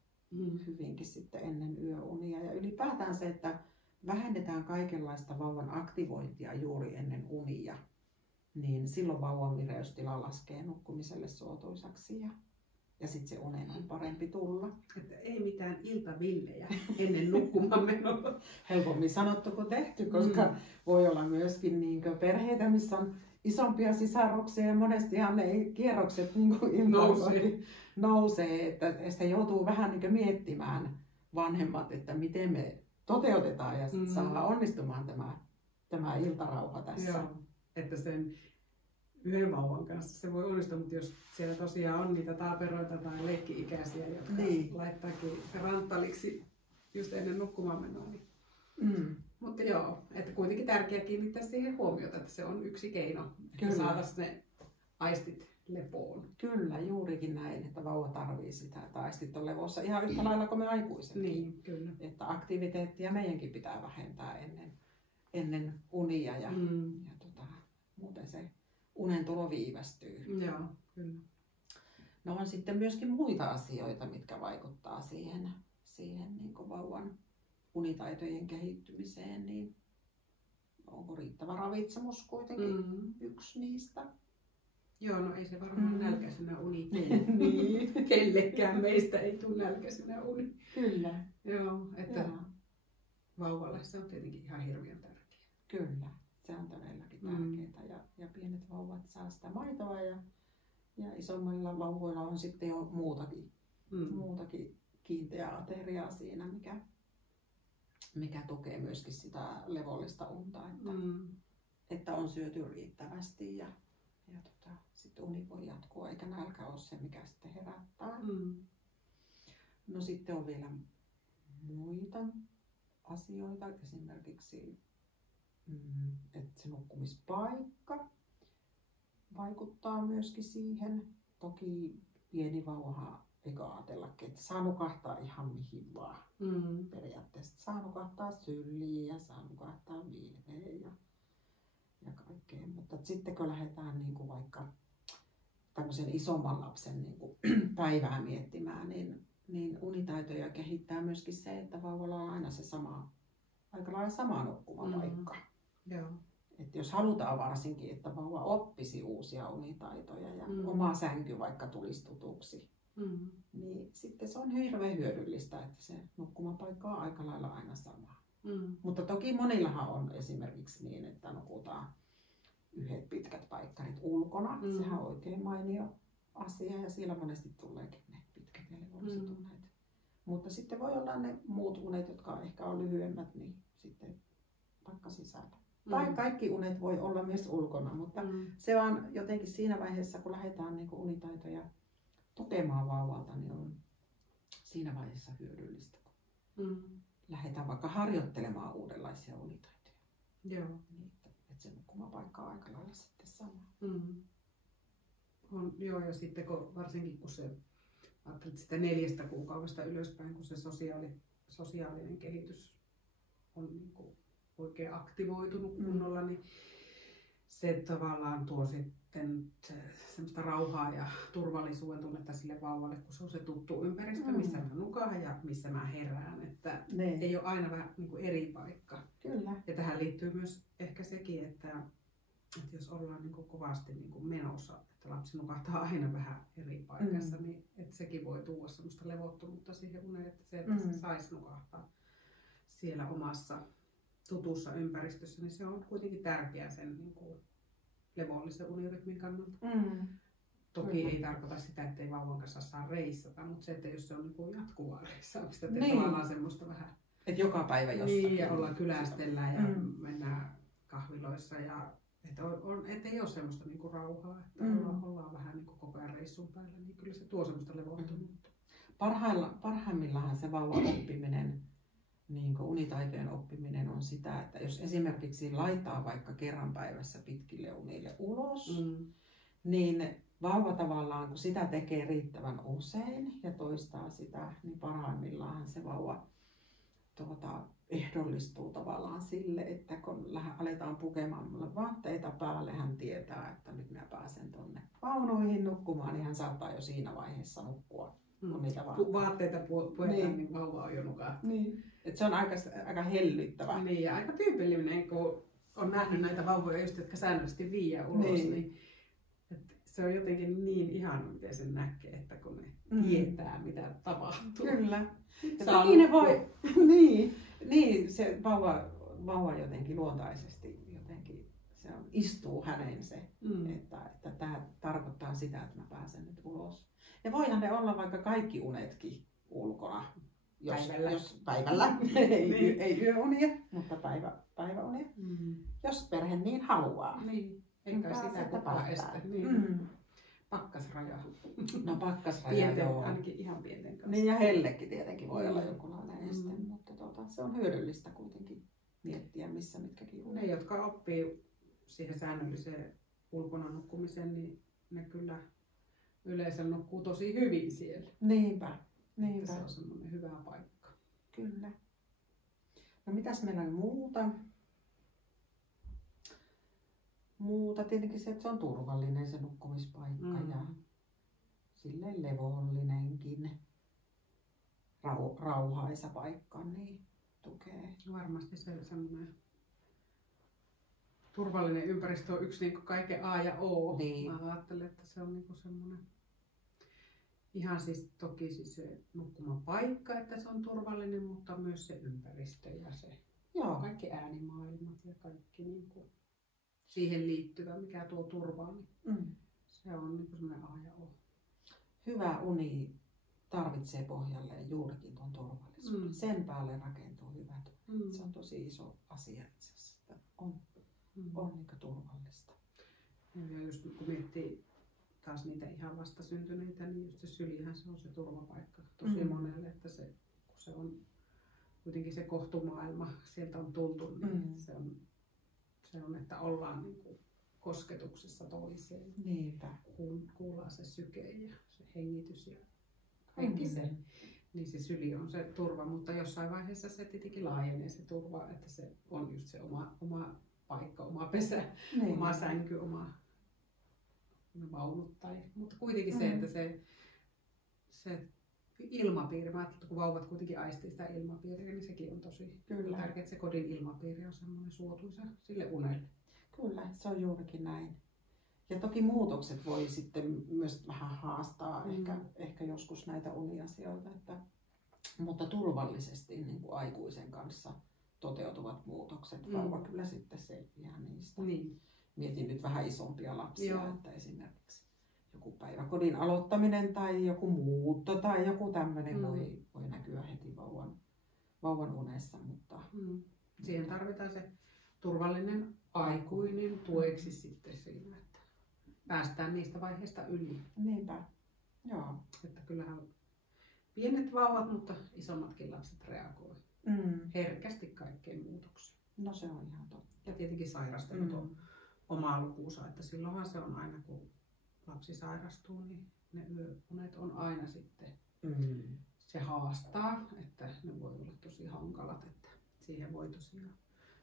hyvinkin sitten ennen yöunia. Ja ylipäätään se, että vähennetään kaikenlaista vauvan aktivointia juuri ennen unia, niin silloin vauvan vireystila laskee nukkumiselle suotuisaksi. Ja sitten se unen on parempi tulla. Että ei mitään iltavillejä ennen nukkumaan menoa. Helpommin sanottu kuin tehty, koska voi olla myöskin perheitä, missä on isompia sisaruksia ja monestihan ne kierrokset nousee. Että sitä joutuu vähän miettimään vanhemmat, että miten me toteutetaan ja sitten saadaan onnistumaan tämä iltarauha tässä. Joo, että sen yhden vauvan kanssa se voi onnistua, mutta jos siellä tosiaan on niitä taaperoita tai leikki-ikäisiä, jotka laittaakin ranttaliksi just ennen nukkumaan menoa. Niin. Mutta joo, että kuitenkin tärkeää kiinnittää siihen huomiota, että se on yksi keino, että saataisiin ne aistit lepoon. Kyllä, juurikin näin, että vauva tarvii sitä, että aistit on levossa ihan yhtä lailla kuin me aikuisetkin. Niin, kyllä. Että aktiviteettia meidänkin pitää vähentää ennen unia ja muuten se unen tulo viivästyy. Joo, kyllä. No on sitten myöskin muita asioita, mitkä vaikuttaa siihen niin kuin vauvan unitaitojen kehittymiseen, niin onko riittävä ravitsemus kuitenkin yksi niistä? Joo, no ei se varmaan nälkäisenä uni. Kellekään meistä ei tule nälkäisenä uni. Kyllä. Joo, että vauvalle se on tietenkin ihan hirveän tärkeää. Kyllä, se on todellakin tärkeää ja pienet vauvat saa sitä maitoa ja isommilla vauvoilla on sitten jo muutakin kiinteää ateriaa siinä, mikä tukee myöskin sitä levollista unta, että on syöty riittävästi ja sitten uni voi jatkua eikä nälkä ole se, mikä sitten herättää. No sitten on vielä muita asioita, esimerkiksi että se nukkumispaikka vaikuttaa myöskin siihen. Toki pieni vauvahan eikä ajatellakin, että saa nukahtaa ihan mihin vaan. Periaatteessa saa nukahtaa syliin ja saa nukahtaa viilveen ja kaikkea. Mutta sitten kun lähdetään niin kuin vaikka tämmöisen isomman lapsen niin kuin päivää miettimään, niin unitaitoja kehittää myöskin se, että vauvalla on aina se aika lailla sama nukkumapaikka. Joo. Että jos halutaan varsinkin, että vauva oppisi uusia unitaitoja ja oma sänky vaikka tulisi tutuksi, niin sitten se on hirveän hyödyllistä, että se nukkumapaikka on aika lailla aina sama. Mutta toki monillahan on esimerkiksi niin, että nukutaan yhdet pitkät paikkarit ulkona. Sehän on oikein mainio asia ja siellä monesti tuleekin ne pitkät ja levolliset unet. Mutta sitten voi olla ne muut unet, jotka ehkä on lyhyemmät, niin sitten vaikka sisällä. Tai kaikki unet voi olla myös ulkona, mutta se on jotenkin siinä vaiheessa, kun lähdetään niin kuin unitaitoja tukemaan vauvalta, niin on siinä vaiheessa hyödyllistä, kun lähdetään vaikka harjoittelemaan uudenlaisia unitaitoja. Joo. Niin, että se nukkumapaikka on aika lailla sitten sama. Joo, ja sitten varsinkin kun se, ajattelet sitä 4 kuukaudesta ylöspäin, kun se sosiaalinen kehitys on niin kuin oikein aktivoitunut kunnolla, niin se tavallaan tuo sitten semmoista rauhaa ja turvallisuuden tunnetta sille vauvalle, kun se on se tuttu ympäristö, missä mä nukaan ja missä mä herään. Että ei ole aina vähän niin kuin eri paikka. Kyllä. Ja tähän liittyy myös ehkä sekin, että jos ollaan niin kuin kovasti niin kuin menossa, että lapsi nukahtaa aina vähän eri paikassa, niin että sekin voi tuoda semmoista levottomuutta siihen uneen, että se saisi nukahtaa siellä omassa tutussa ympäristössä, niin se on kuitenkin tärkeää sen niin kuin levollisen unirytmin kannalta. Toki ei tarkoita sitä, että ei vauvan kanssa saa reissata, mutta se, että jos se on niin kuin jatkuvaa reissaamista, että tavallaan semmoista vähän... Että joka päivä jossakin. Niin, ja ollaan kylästellään ja mennään kahviloissa ja että ei ole semmoista niin kuin rauhaa, että ollaan vähän niin kuin koko ajan reissun päällä, niin kyllä se tuo semmoista levottomuutta. Parhaimmillaan se vauvan oppiminen, niin kuin unitaitojen oppiminen on sitä, että jos esimerkiksi laittaa vaikka kerran päivässä pitkille unille ulos, niin vauva tavallaan, kun sitä tekee riittävän usein ja toistaa sitä, niin parhaimmillaan se vauva ehdollistuu tavallaan sille, että kun aletaan pukemaan mulle vaatteita päälle, hän tietää, että nyt minä pääsen tonne vaunuihin nukkumaan, niin hän saattaa jo siinä vaiheessa nukkua. Kun niitä vaatteita puetaan, niin vauva on jo nukahtanut. Niin. Et se on aika hellyttävä. Niin, ja aika tyypillinen, kun on nähnyt näitä vauvoja, just, jotka säännöllisesti vie ulos, niin se on jotenkin niin ihana, miten sen näkee, että kun ne tietää, mitä tapahtuu. Kyllä. Toki ne voi. niin, se vauva jotenkin luontaisesti se istuu häneen se, että tämä tarkoittaa sitä, että mä pääsen nyt ulos. Ja voihan ne olla vaikka kaikki unetkin ulkona, jos päivällä. ei yöunia, mutta päiväunia, jos perhe niin haluaa. Niin, eikä sitä kukaan estä. Niin. Pakkasraja. No pakkasraja, joo. Ainakin ihan pienten kanssa. Niin, ja hellekin tietenkin voi olla jonkunlainen este, mutta se on hyödyllistä kuitenkin miettiä, missä mitkäkin unet. Ne, jotka oppii siihen säännölliseen ulkona nukkumiseen, niin ne kyllä yleensä nukkuu tosi hyvin siellä. Niinpä. Se on semmoinen hyvä paikka. Kyllä. No mitäs meillä on muuta? Muuta tietenkin se, että se on turvallinen se nukkumispaikka ja silleen levollinenkin, rauhaisa paikka, niin tukee. Varmasti se semmoinen turvallinen ympäristö on yksi niin kaiken A ja O. Niin. Mä ajattelen, että se on niin semmoinen ihan siis toki siis se nukkumapaikka, että se on turvallinen, mutta myös se ympäristö ja se kaikki äänimaailmat ja kaikki niin kuin siihen liittyvä, mikä tuo turvaa, niin se on niin semmoinen A ja O. Hyvä uni tarvitsee pohjalleen juurikin tuon turvallisuuden. Sen päälle rakentuu hyvät unet. Se on tosi iso asia itse asiassa. On niin turvallista. Ja just kun miettii taas niitä ihan vastasyntyneitä, niin just se sylihän se on se turvapaikka tosi monelle, että se, kun se on kuitenkin se kohtumaailma, sieltä on tultu, niin se on, että ollaan niin kuin kosketuksessa toiseen. Niinpä. Kuullaan se syke ja se hengitys ja kaikki se. Niin se syli on se turva, mutta jossain vaiheessa se tietenkin laajenee se turva, että se on just se oma paikka, oma pesä, oma sänky, oma vaunut. Mutta kuitenkin se, että se ilmapiiri, mä ajattelin, kun vauvat kuitenkin aistii sitä ilmapiiriä, niin sekin on tosi tärkeää, että se kodin ilmapiiri on semmoinen suotuisa sille unelle. Kyllä, se on juurikin näin. Ja toki muutokset voi sitten myös vähän haastaa ehkä joskus näitä uniasioita, mutta turvallisesti niin kuin aikuisen kanssa toteutuvat muutokset, vauva kyllä sitten selviää niistä. mietin nyt vähän isompia lapsia, Joo. että esimerkiksi joku päiväkodin aloittaminen tai joku muutto tai joku tämmöinen voi näkyä heti vauvan unessa. Mutta siihen tarvitaan se turvallinen aikuinen tueksi sitten siinä, että päästään niistä vaiheista yli. Niinpä, joo. Että kyllähän pienet vauvat, mutta isommatkin lapset reagoi herkästi kaikkeen muutoksiin. No se on ihan totta. Ja tietenkin sairastelut on omaa lukuunsa, että silloinhan se on aina kun lapsi sairastuu, niin ne yöunet on aina sitten, se haastaa, että ne voi olla tosi hankalat, että siihen voi tosiaan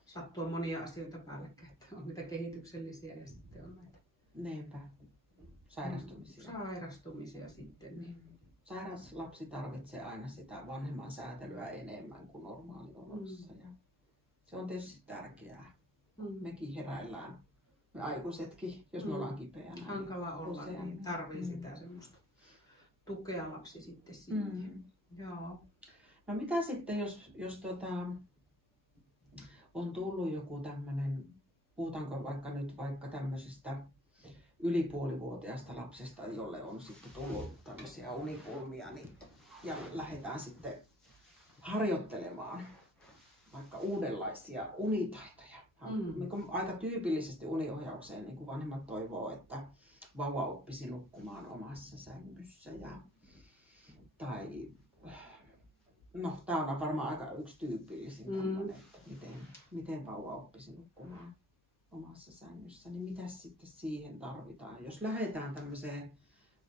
sattua monia asioita päällekkäin, että on niitä kehityksellisiä ja sitten on näitä Niinpä, sairastumisia sitten. Niin. Sairas lapsi tarvitsee aina sitä vanhemman säätelyä enemmän kuin normaalioloissa. Ja se on tietysti tärkeää. Mekin heräillään, me aikuisetkin, jos me ollaan kipeänä. Hankala olla, niin tarvii sitä semmoista tukea lapsi sitten siihen. Joo. No mitä sitten, jos on tullut joku tämmöinen, puhutaanko vaikka tämmöisestä yli puolivuotiaasta lapsesta, jolle on sitten tullut tämmöisiä unipulmia, niin, ja lähdetään sitten harjoittelemaan vaikka uudenlaisia unitaitoja. Aika tyypillisesti uniohjaukseen niin kuin vanhemmat toivoo, että vauva oppisi nukkumaan omassa sängyssä. No, tämä on varmaan aika yksi tyypillisin tämmöinen, että miten vauva oppisi nukkumaan omassa sängyssä, niin mitä sitten siihen tarvitaan, jos lähdetään tämmöiseen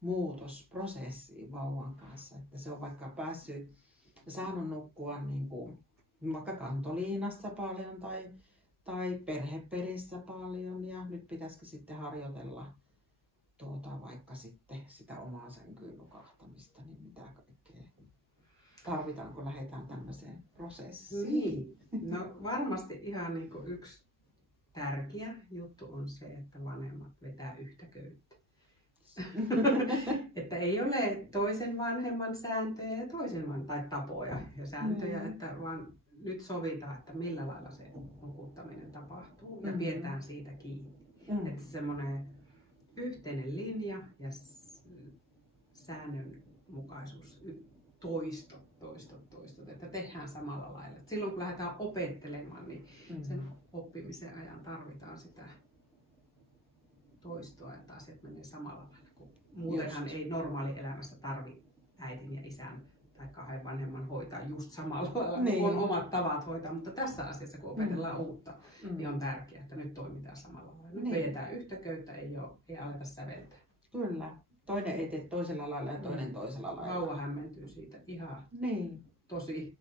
muutosprosessiin vauvan kanssa, että se on vaikka päässyt ja saanut nukkua niin kuin vaikka kantoliinassa paljon tai perhepelissä paljon ja nyt pitäisikö sitten harjoitella vaikka sitten sitä omaa sänkyyn nukahtamista, niin mitä kaikkea tarvitaan, kun lähdetään tämmöiseen prosessiin? Niin. No varmasti ihan niin kuin yksi tärkeä juttu on se, että vanhemmat vetää yhtä köyttä. Että ei ole toisen vanhemman sääntöjä ja tai tapoja ja sääntöjä, että vaan nyt sovitaan, että millä lailla se nukuttaminen tapahtuu ja pidetään siitä kiinni. Että se semmoinen yhteinen linja ja säännönmukaisuus, toistot, että tehdään samalla lailla. Et silloin kun lähdetään opettelemaan, niin sen oppimisen ajan tarvitaan sitä toistoa, että asiat menee samalla lailla. Muutenhan ei normaalielämässä tarvi äidin ja isän tai kahden vanhemman hoitaa just samalla lailla, niin on omat tavat hoitaa, mutta tässä asiassa kun opetellaan uutta, niin on tärkeää, että nyt toimitaan samalla lailla. Nyt vedetään yhtä köyttä, ei aleta säveltää. Kyllä. Toinen ei tee toisella lailla ja toinen toisella lailla. Vauva hämmentyy siitä ihan tosi,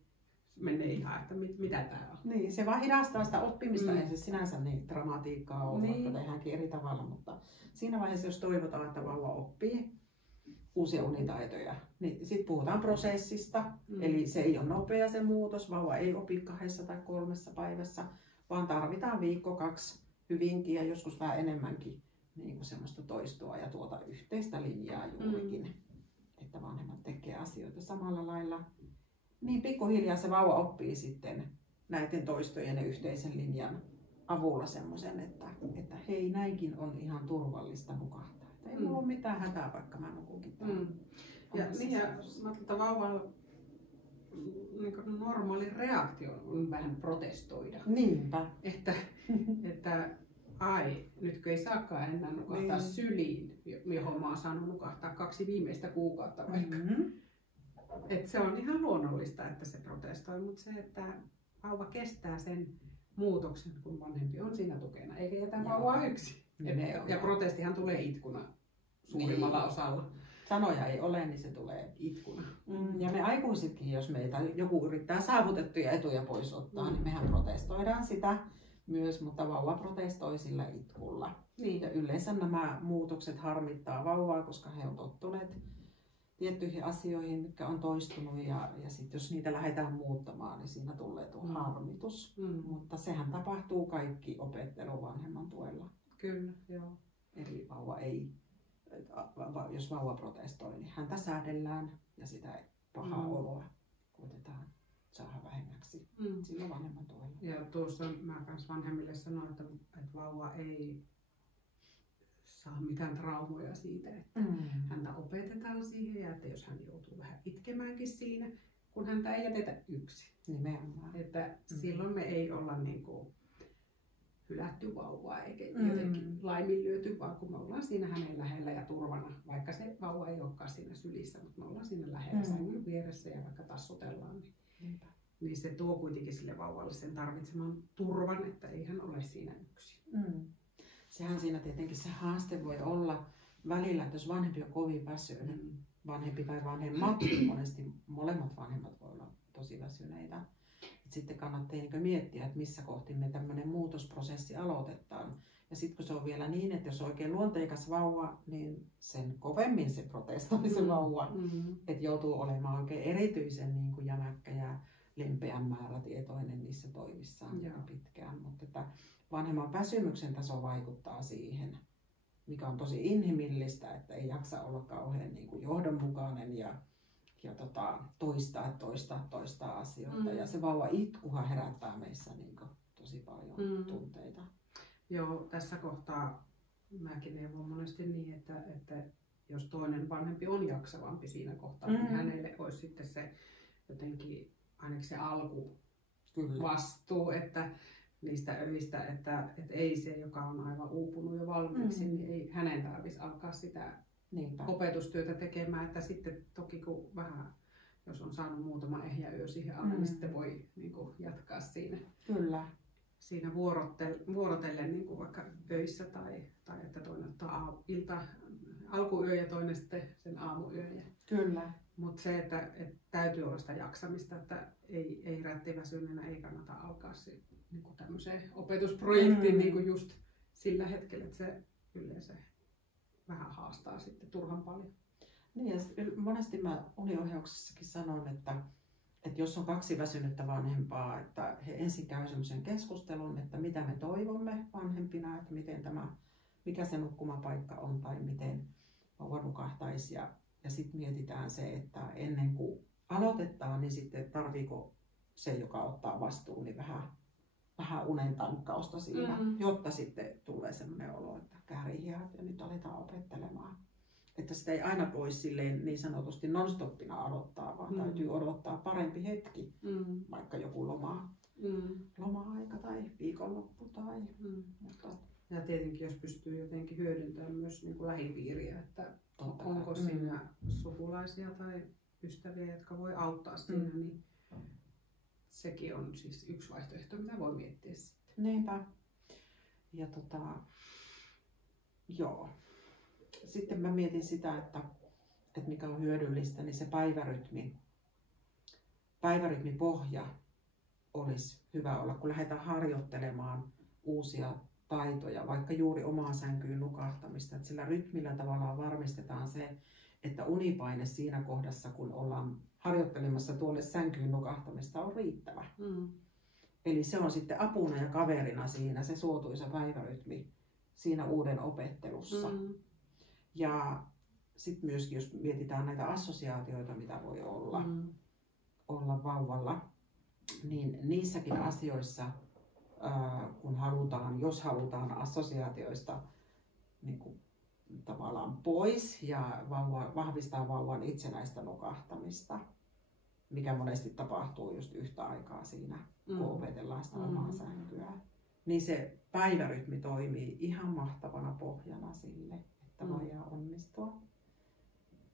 menee ihan, että mitä tää on. Niin, se vaan hidastaa sitä oppimista, ei se sinänsä niin dramatiikkaa ole, vaikka tehdäänkin eri tavalla, mutta siinä vaiheessa, jos toivotaan, että vauva oppii uusia unitaitoja, niin sitten puhutaan prosessista, eli se ei ole nopea se muutos, vauva ei opi 2 tai 3 päivässä, vaan tarvitaan 1-2 hyvinkin ja joskus vähän enemmänkin niin kuin semmoista toistoa ja tuota yhteistä linjaa juurikin, että vanhemmat tekee asioita samalla lailla. Niin pikkuhiljaa se vauva oppii sitten näiden toistojen ja yhteisen linjan avulla semmoisen, että hei, näinkin on ihan turvallista nukahtaa. Että ei mulla ole mitään hätää, vaikka mä nukunkin. Ja vauvalla niin normaali reaktio on vähän protestoida. Niinpä. Että nytkö ei saakaan enää nukahtaa syliin, johon mä oon saanut nukahtaa 2 viimeistä kuukautta vaikka. Et se on ihan luonnollista, että se protestoi, mutta se, että vauva kestää sen muutoksen, kun vanhempi on siinä tukena, eikä jätä vauvaa yksin. Ja protestihan tulee itkuna suurimmalla osalla. Sanoja ei ole, niin se tulee itkuna. Ja me aikuisetkin, jos meitä joku yrittää saavutettuja etuja pois ottaa, niin mehän protestoidaan sitä myös, mutta vauva protestoi sillä itkulla. Niin. Ja yleensä nämä muutokset harmittaa vauvaa, koska he on tottuneet tiettyihin asioihin, mitkä on toistunut ja sitten jos niitä lähdetään muuttamaan, niin siinä tulee tuo harmitus. Mutta sehän tapahtuu kaikki opettelu vanhemman tuella. Kyllä, joo. Eli jos vauva protestoi, niin häntä säädellään ja sitä pahaa oloa koitetaan saada vähemmäksi sillä vanhemman tuella. Ja tuossa mä kans vanhemmille sanoin, että vauva ei saa mitään traumoja siitä, että häntä opetetaan siihen ja että jos hän joutuu vähän itkemäänkin siinä, kun häntä ei jätetä yksin. Nimenomaan. Että silloin me ei olla niin kuin hylätty vauvaa eikä jotenkin laiminlyöty, vaan kun me ollaan siinä hänen lähellä ja turvana, vaikka se vauva ei olekaan siinä sylissä, mutta me ollaan siinä lähellä sängyn vieressä ja vaikka tassutellaan, niin se tuo kuitenkin sille vauvalle sen tarvitseman turvan, että ei hän ole siinä yksin. Sehän siinä tietenkin se haaste voi olla välillä, että jos vanhempi on kovin väsynyt, vanhempi tai vanhemmat, monesti molemmat vanhemmat voi olla tosi väsyneitä. Sitten kannattaa miettiä, että missä kohti me tämmöinen muutosprosessi aloitetaan. Ja sitten kun se on vielä niin, että jos on oikein luonteikas vauva, niin sen kovemmin se protestoi se vauva. Että joutuu olemaan oikein erityisen niin kuin jämäkkä ja lempeän määrätietoinen niissä toimissaan pitkään. Mutta että vanhemman väsymyksen taso vaikuttaa siihen, mikä on tosi inhimillistä, että ei jaksa olla kauhean niin kuin johdonmukainen ja toistaa asioita. Ja se vauva itkuhan herättää meissä niin kuin tosi paljon tunteita. Joo, tässä kohtaa mäkin neuvon monesti niin, että jos toinen vanhempi on jaksavampi siinä kohtaa, niin hänelle olisi sitten se jotenkin ainakin se alkuvastuu, että niistä öistä, että ei se, joka on aivan uupunut jo valmiiksi, niin ei hänen tarvitsisi alkaa sitä opetustyötä tekemään, että sitten toki kun vähän, jos on saanut muutama ehjä yö siihen alle, niin sitten voi niin kuin jatkaa siinä. Kyllä. Siinä vuorotellen niin kuin vaikka öissä tai että toinen ottaa alkuyö ja toinen sitten sen aamuyön. Kyllä. Mutta se, että täytyy olla sitä jaksamista, että ei rättiväsyneenä ei kannata alkaa niin tämmöiseen opetusprojektiin niin just sillä hetkellä, että se yleensä vähän haastaa sitten turhan paljon. Niin ja monesti mä uniohjauksessakin sanon, että jos on kaksi väsynyttä vanhempaa, että he ensin käy semmoisen keskustelun, että mitä me toivomme vanhempina, että mikä se nukkumapaikka on tai miten vauva nukahtaisi. Ja sitten mietitään se, että ennen kuin aloitetaan, niin sitten tarviiko se, joka ottaa vastuun, niin vähän unen tankkausta siinä, jotta sitten tulee semmoinen olo, että käärihihat ja nyt aletaan opettelemaan. Että sitä ei aina voi silleen niin sanotusti non-stoppina aloittaa, vaan täytyy odottaa parempi hetki, vaikka joku loma-aika tai viikonloppu. Ja tietenkin jos pystyy jotenkin hyödyntämään myös niin kuin lähipiiriä, että onko siinä sukulaisia tai ystäviä, jotka voi auttaa siinä, niin sekin on siis yksi vaihtoehto, mitä voi miettiä sitten. Niinpä. Ja joo. Sitten mä mietin sitä, että mikä on hyödyllistä, niin se päivärytmipohja olisi hyvä olla, kun lähdetään harjoittelemaan uusia taitoja, vaikka juuri omaan sänkyyn nukahtamista. Että sillä rytmillä tavallaan varmistetaan se, että unipaine siinä kohdassa, kun ollaan harjoittelemassa tuonne sänkyyn nukahtamista, on riittävä. Eli se on sitten apuna ja kaverina siinä se suotuisa päivärytmi siinä uuden opettelussa. Ja sitten myöskin, jos mietitään näitä assosiaatioita, mitä voi olla vauvalla, niin niissäkin asioissa, jos halutaan assosiaatioista niin kuin tavallaan pois ja vahvistaa vauvan itsenäistä nukahtamista, mikä monesti tapahtuu just yhtä aikaa siinä, kun opetellaan sitä omaa sänkyä, niin se päivärytmi toimii ihan mahtavana pohjana sille, että voidaan onnistua.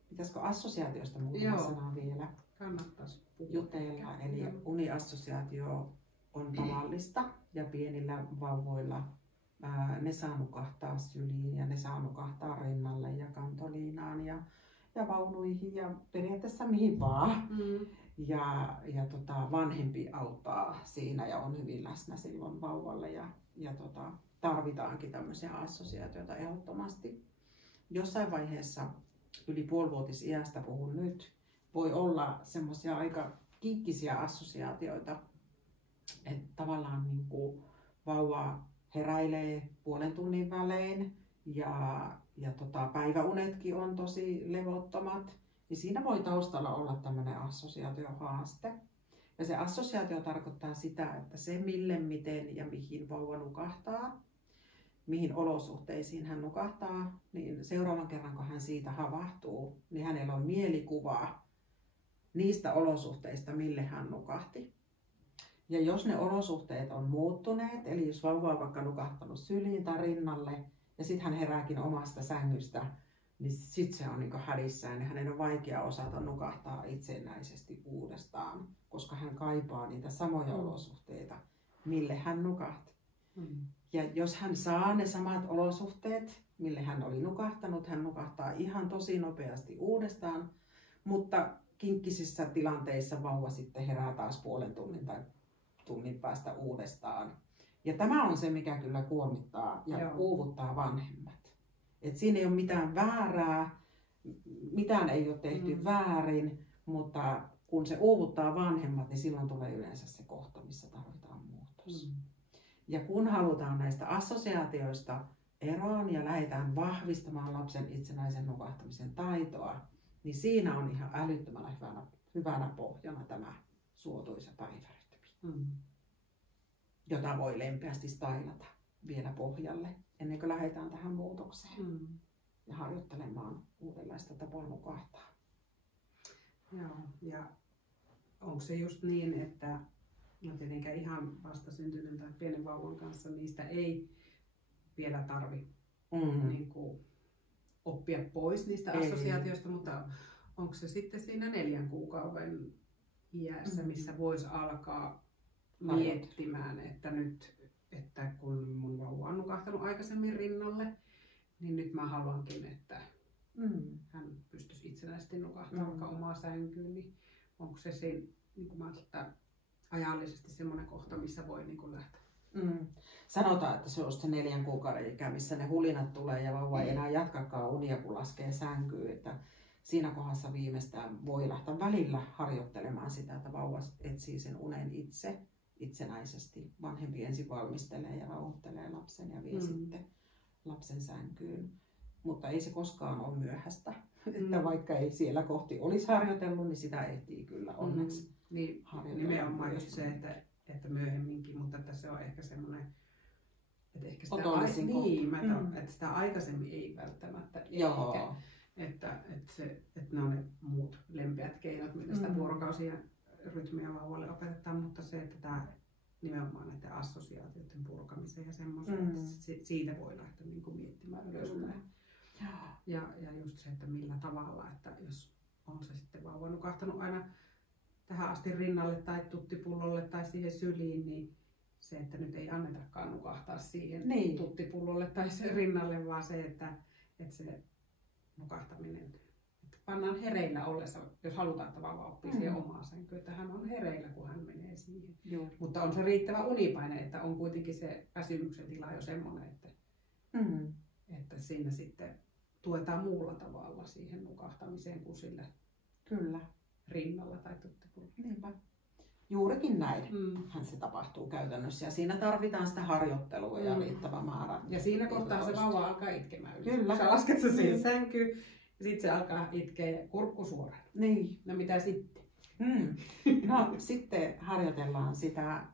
Pitäisikö assosiaatiosta muutama sanaa vielä jutella? Eli uniassosiaatio on tavallista ja pienillä vauvoilla ne saa nukahtaa syliin ja ne saa nukahtaa rinnalle ja kantoliinaan ja vaunuihin ja periaatteessa mihin vaan. Ja vanhempi auttaa siinä ja on hyvin läsnä silloin vauvalle ja tarvitaankin tämmöisiä assosiaatioita ehdottomasti. Jossain vaiheessa yli puolivuotisiästä puhun nyt, voi olla semmoisia aika kinkkisiä assosiaatioita, että tavallaan niin kuin vauva heräilee puolen tunnin välein ja päiväunetkin on tosi levottomat, niin siinä voi taustalla olla tämmöinen assosiaatiohaaste. Ja se assosiaatio tarkoittaa sitä, että se mille, miten ja mihin vauva nukahtaa, mihin olosuhteisiin hän nukahtaa, niin seuraavan kerran kun hän siitä havahtuu, niin hänellä on mielikuva niistä olosuhteista, mille hän nukahti. Ja jos ne olosuhteet on muuttuneet, eli jos vauva on vaikka nukahtanut syliin tai rinnalle, ja sitten hän herääkin omasta sängystä, niin sitten se on niin hädissään ja hänen on vaikea osata nukahtaa itsenäisesti uudestaan, koska hän kaipaa niitä samoja olosuhteita, mille hän nukahti. Ja jos hän saa ne samat olosuhteet, mille hän oli nukahtanut, hän nukahtaa ihan tosi nopeasti uudestaan, mutta kinkkisissä tilanteissa vauva sitten herää taas puolen tunnin tai tunnin päästä uudestaan. Ja tämä on se, mikä kyllä kuormittaa ja uuvuttaa vanhemmat. Et siinä ei ole mitään väärää, mitään ei ole tehty väärin, mutta kun se uuvuttaa vanhemmat, niin silloin tulee yleensä se kohta, missä tarvitaan muutos. Ja kun halutaan näistä assosiaatioista eroon ja lähdetään vahvistamaan lapsen itsenäisen nukahtamisen taitoa, niin siinä on ihan älyttömän hyvänä pohjana tämä suotuisa päivärytmi, jota voi lempeästi stailata vielä pohjalle ennen kuin lähdetään tähän muutokseen ja harjoittelemaan uudenlaista tapaa nukahtaa. Joo, ja onko se just niin, että no tietenkään ihan vastasyntyneen tai pienen vauvan kanssa niistä ei vielä tarvi niin kuin oppia pois niistä assosiaatioista, mutta onko se sitten siinä 4 kuukauden iässä, missä voisi alkaa miettimään, että nyt, että kun mun vauva on nukahtanut aikaisemmin rinnalle, niin nyt mä haluankin, että hän pystyisi itsenäisesti nukahtamaan vaikka omaa sänkyyn, niin onko se siinä, niin kuin mä ajattelin, ajallisesti semmoinen kohta, missä voi niin kuin lähteä? Sanotaan, että se on se 4 kuukauden ikä, missä ne hulinat tulee ja vauva ei enää jatkakaan unia, kun laskee sänkyyn. Että siinä kohdassa viimeistään voi lähteä välillä harjoittelemaan sitä, että vauva etsii sen unen itsenäisesti. Vanhempi ensin valmistelee ja rauhoittelee lapsen ja vie sitten lapsen sänkyyn. Mutta ei se koskaan ole myöhäistä. Että vaikka ei siellä kohti olisi harjoitellut, niin sitä ehtii kyllä onneksi. Niin, nimenomaan just se, että myöhemminkin, mutta että se on ehkä semmoinen, että ehkä sitä, että sitä aikaisemmin ei välttämättä että ne on ne muut lempeät keinot, millä sitä vuorokausien rytmiä vauvalle opetetaan, mutta se, että tämä nimenomaan näiden assosiaatioiden purkamisen ja semmoisen, että siitä voi lähteä niin kuin miettimään ylöspäin. Ja just se, että millä tavalla, että jos on se sitten vauva nukahtanut aina tähän asti rinnalle tai tuttipullolle tai siihen syliin, niin se, että nyt ei annetakaan nukahtaa siihen tuttipullolle tai rinnalle, vaan se, että se nukahtaminen, että pannaan hereillä ollessa, jos halutaan, että vauva oppii siihen omaan sänkyyn, että hän on hereillä, kun hän menee siihen. Mutta on se riittävä unipaine, että on kuitenkin se väsymyksen tila jo semmoinen, että siinä sitten tuetaan muulla tavalla siihen nukahtamiseen kuin sillä rinnalla tai tuttipullolla. Niinpä. Juurikin näin hän se tapahtuu käytännössä ja siinä tarvitaan sitä harjoittelua ja riittävä määrä. Ja siinä kohtaa se vauva alkaa itkemään. Kyllä. Sä lasket se siihen sänkyyn ja sitten se alkaa itkeä kurkku suoraan. Niin. No mitä sitten? No sitten harjoitellaan sitä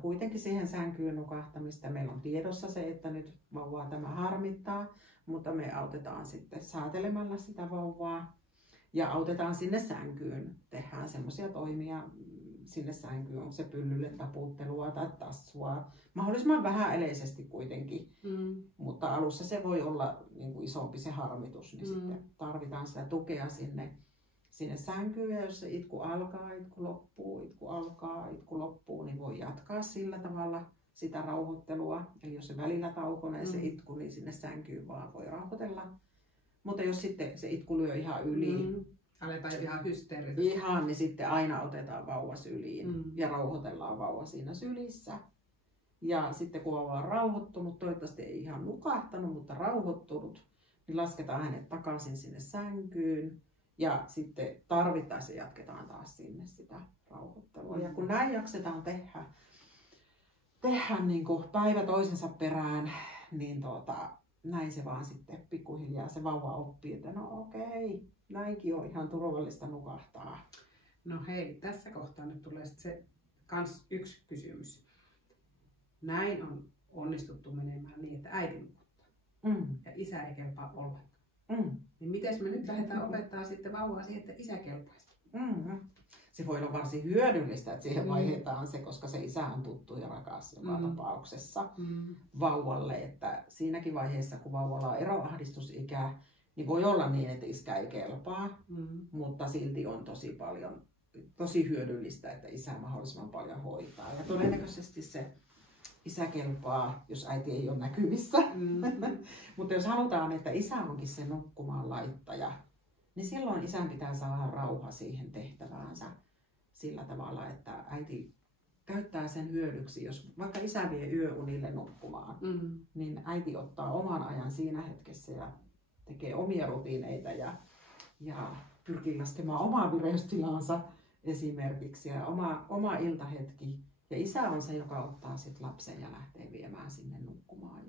kuitenkin siihen sänkyyn nukahtamista. Meillä on tiedossa se, että nyt vauvaa tämä harmittaa, mutta me autetaan sitten säätelemällä sitä vauvaa ja autetaan sinne sänkyyn. Tehdään semmoisia toimia sinne sänkyyn, onko se pyllylle taputtelua tai tassua. Mahdollisimman vähäeleisesti kuitenkin, mutta alussa se voi olla niin kuin isompi se harmitus, niin sitten tarvitaan sitä tukea sinne sänkyyn. Ja jos se itku alkaa, itku loppuu, itku alkaa, itku loppuu, niin voi jatkaa sillä tavalla sitä rauhoittelua. Eli jos se välillä taukonee se itku, niin sinne sänkyyn vaan voi rauhoitella. Mutta jos sitten se itku lyö ihan yli, aletaan ihan hysteerisesti. Ihan, niin sitten aina otetaan vauva syliin ja rauhoitellaan vauva siinä sylissä. Ja sitten kun vauva on rauhoittunut, toivottavasti ei ihan nukahtanut, mutta rauhoittunut, niin lasketaan hänet takaisin sinne sänkyyn. Ja sitten tarvittaessa jatketaan taas sinne sitä rauhoittelua. Ja kun näin jaksetaan tehdä niin kuin päivä toisensa perään, niin näin se vaan sitten pikkuhiljaa se vauva oppii, että no okei, näinkin on ihan turvallista nukahtaa. No hei, tässä kohtaa nyt tulee sitten se kans yksi kysymys. Näin on onnistuttu menemään niin, että äiti nukuttaa ja isä ei kelpaa ollenkaan. Niin miten me nyt lähdetään opettaa sitten vauvaa siihen, että isä kelpaisi? Se voi olla varsin hyödyllistä, että siihen vaihdetaan se, koska se isä on tuttu ja rakas joka tapauksessa vauvalle. Että siinäkin vaiheessa, kun vauvalla on eroahdistusikä, niin voi olla niin, että iskä ei kelpaa, mutta silti on tosi hyödyllistä, että isä mahdollisimman paljon hoitaa. Ja todennäköisesti se isä kelpaa, jos äiti ei ole näkyvissä. Mutta jos halutaan, että isä onkin se nukkumaan laittaja, niin silloin isän pitää saada rauha siihen tehtäväänsä sillä tavalla, että äiti käyttää sen hyödyksi. Jos vaikka isä vie yöunille nukkumaan, niin äiti ottaa oman ajan siinä hetkessä ja tekee omia rutiineita ja pyrkii laskemaan omaa vireystilaansa esimerkiksi ja oma iltahetki. Ja isä on se, joka ottaa sit lapsen ja lähtee viemään sinne nukkumaan.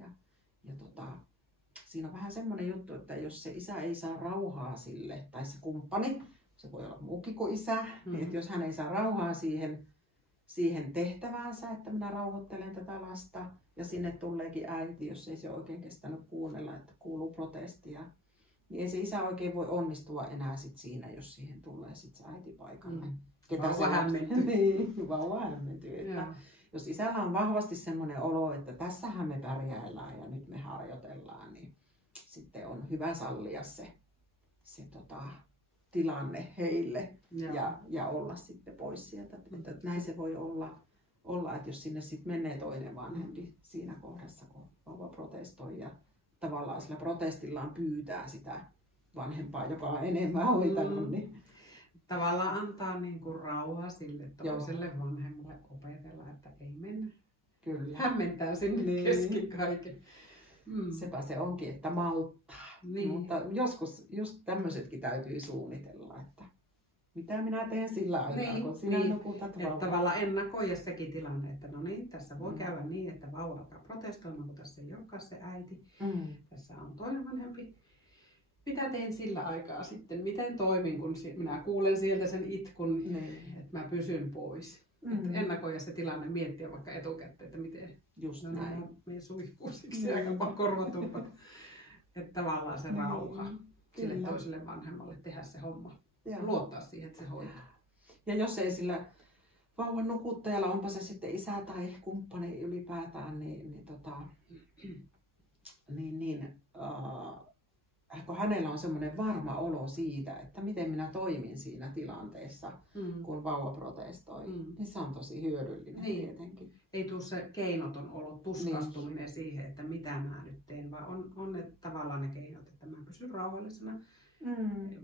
Siinä on vähän semmoinen juttu, että jos se isä ei saa rauhaa sille, tai se kumppani, se voi olla muukin kuin isä, niin että jos hän ei saa rauhaa siihen tehtäväänsä, että minä rauhoittelen tätä lasta, ja sinne tuleekin äiti, jos ei se oikein kestänyt kuunnella, että kuuluu protestia, niin ei se isä oikein voi onnistua enää sit siinä, jos siihen tulee sit se äiti paikalle. Vauva hämmentyy. Niin, vauva hämmentyy. Jos isällä on vahvasti semmoinen olo, että tässähän me pärjäillään ja nyt me harjoitellaan, niin sitten on hyvä sallia se tilanne heille ja olla sitten pois sieltä. Että näin se voi olla, että jos sinne sitten menee toinen vanhempi siinä kohdassa, kun vauva protestoi ja tavallaan sillä protestillaan pyytää sitä vanhempaa, joka on enemmän hoitanut, niin tavallaan antaa niinku rauha sille toiselle vanhemmalle opetella, että ei mennä. Kyllä. Hämmentää sinne kesken kaiken. Sepä se onkin, että malttaa. Niin. Mutta joskus just tämmöisetkin täytyy suunnitella, että mitä minä teen sillä aikaa, kun sinä nukutat vauvaa. Että tavallaan ennakoida sekin tilanne, että no niin, tässä voi käydä niin, että vauva alkaa protestoimaan, kun tässä ei olekaan se äiti. Tässä on toinen vanhempi. Mitä teen sillä aikaa sitten? Miten toimin, kun minä kuulen sieltä sen itkun, että mä pysyn pois? Ennakoida se tilanne, miettiä vaikka etukäteen, että miten just näin. Mie suihkuisiksi aika korvatuppat. Että tavallaan se rauha sille toiselle vanhemmalle tehdä se homma. Ja luottaa siihen, että se hoitaa. Ja jos ei sillä vauvan nukuttajalla, onpa se sitten isä tai kumppani ylipäätään, kun hänellä on semmoinen varma olo siitä, että miten minä toimin siinä tilanteessa, kun vauva protestoi, niin se on tosi hyödyllinen tietenkin. Ei tule se keinoton olo, tuskastuminen siihen, että mitä mä nyt teen, vaan on ne tavallaan ne keinot, että mä pysyn rauhallisena.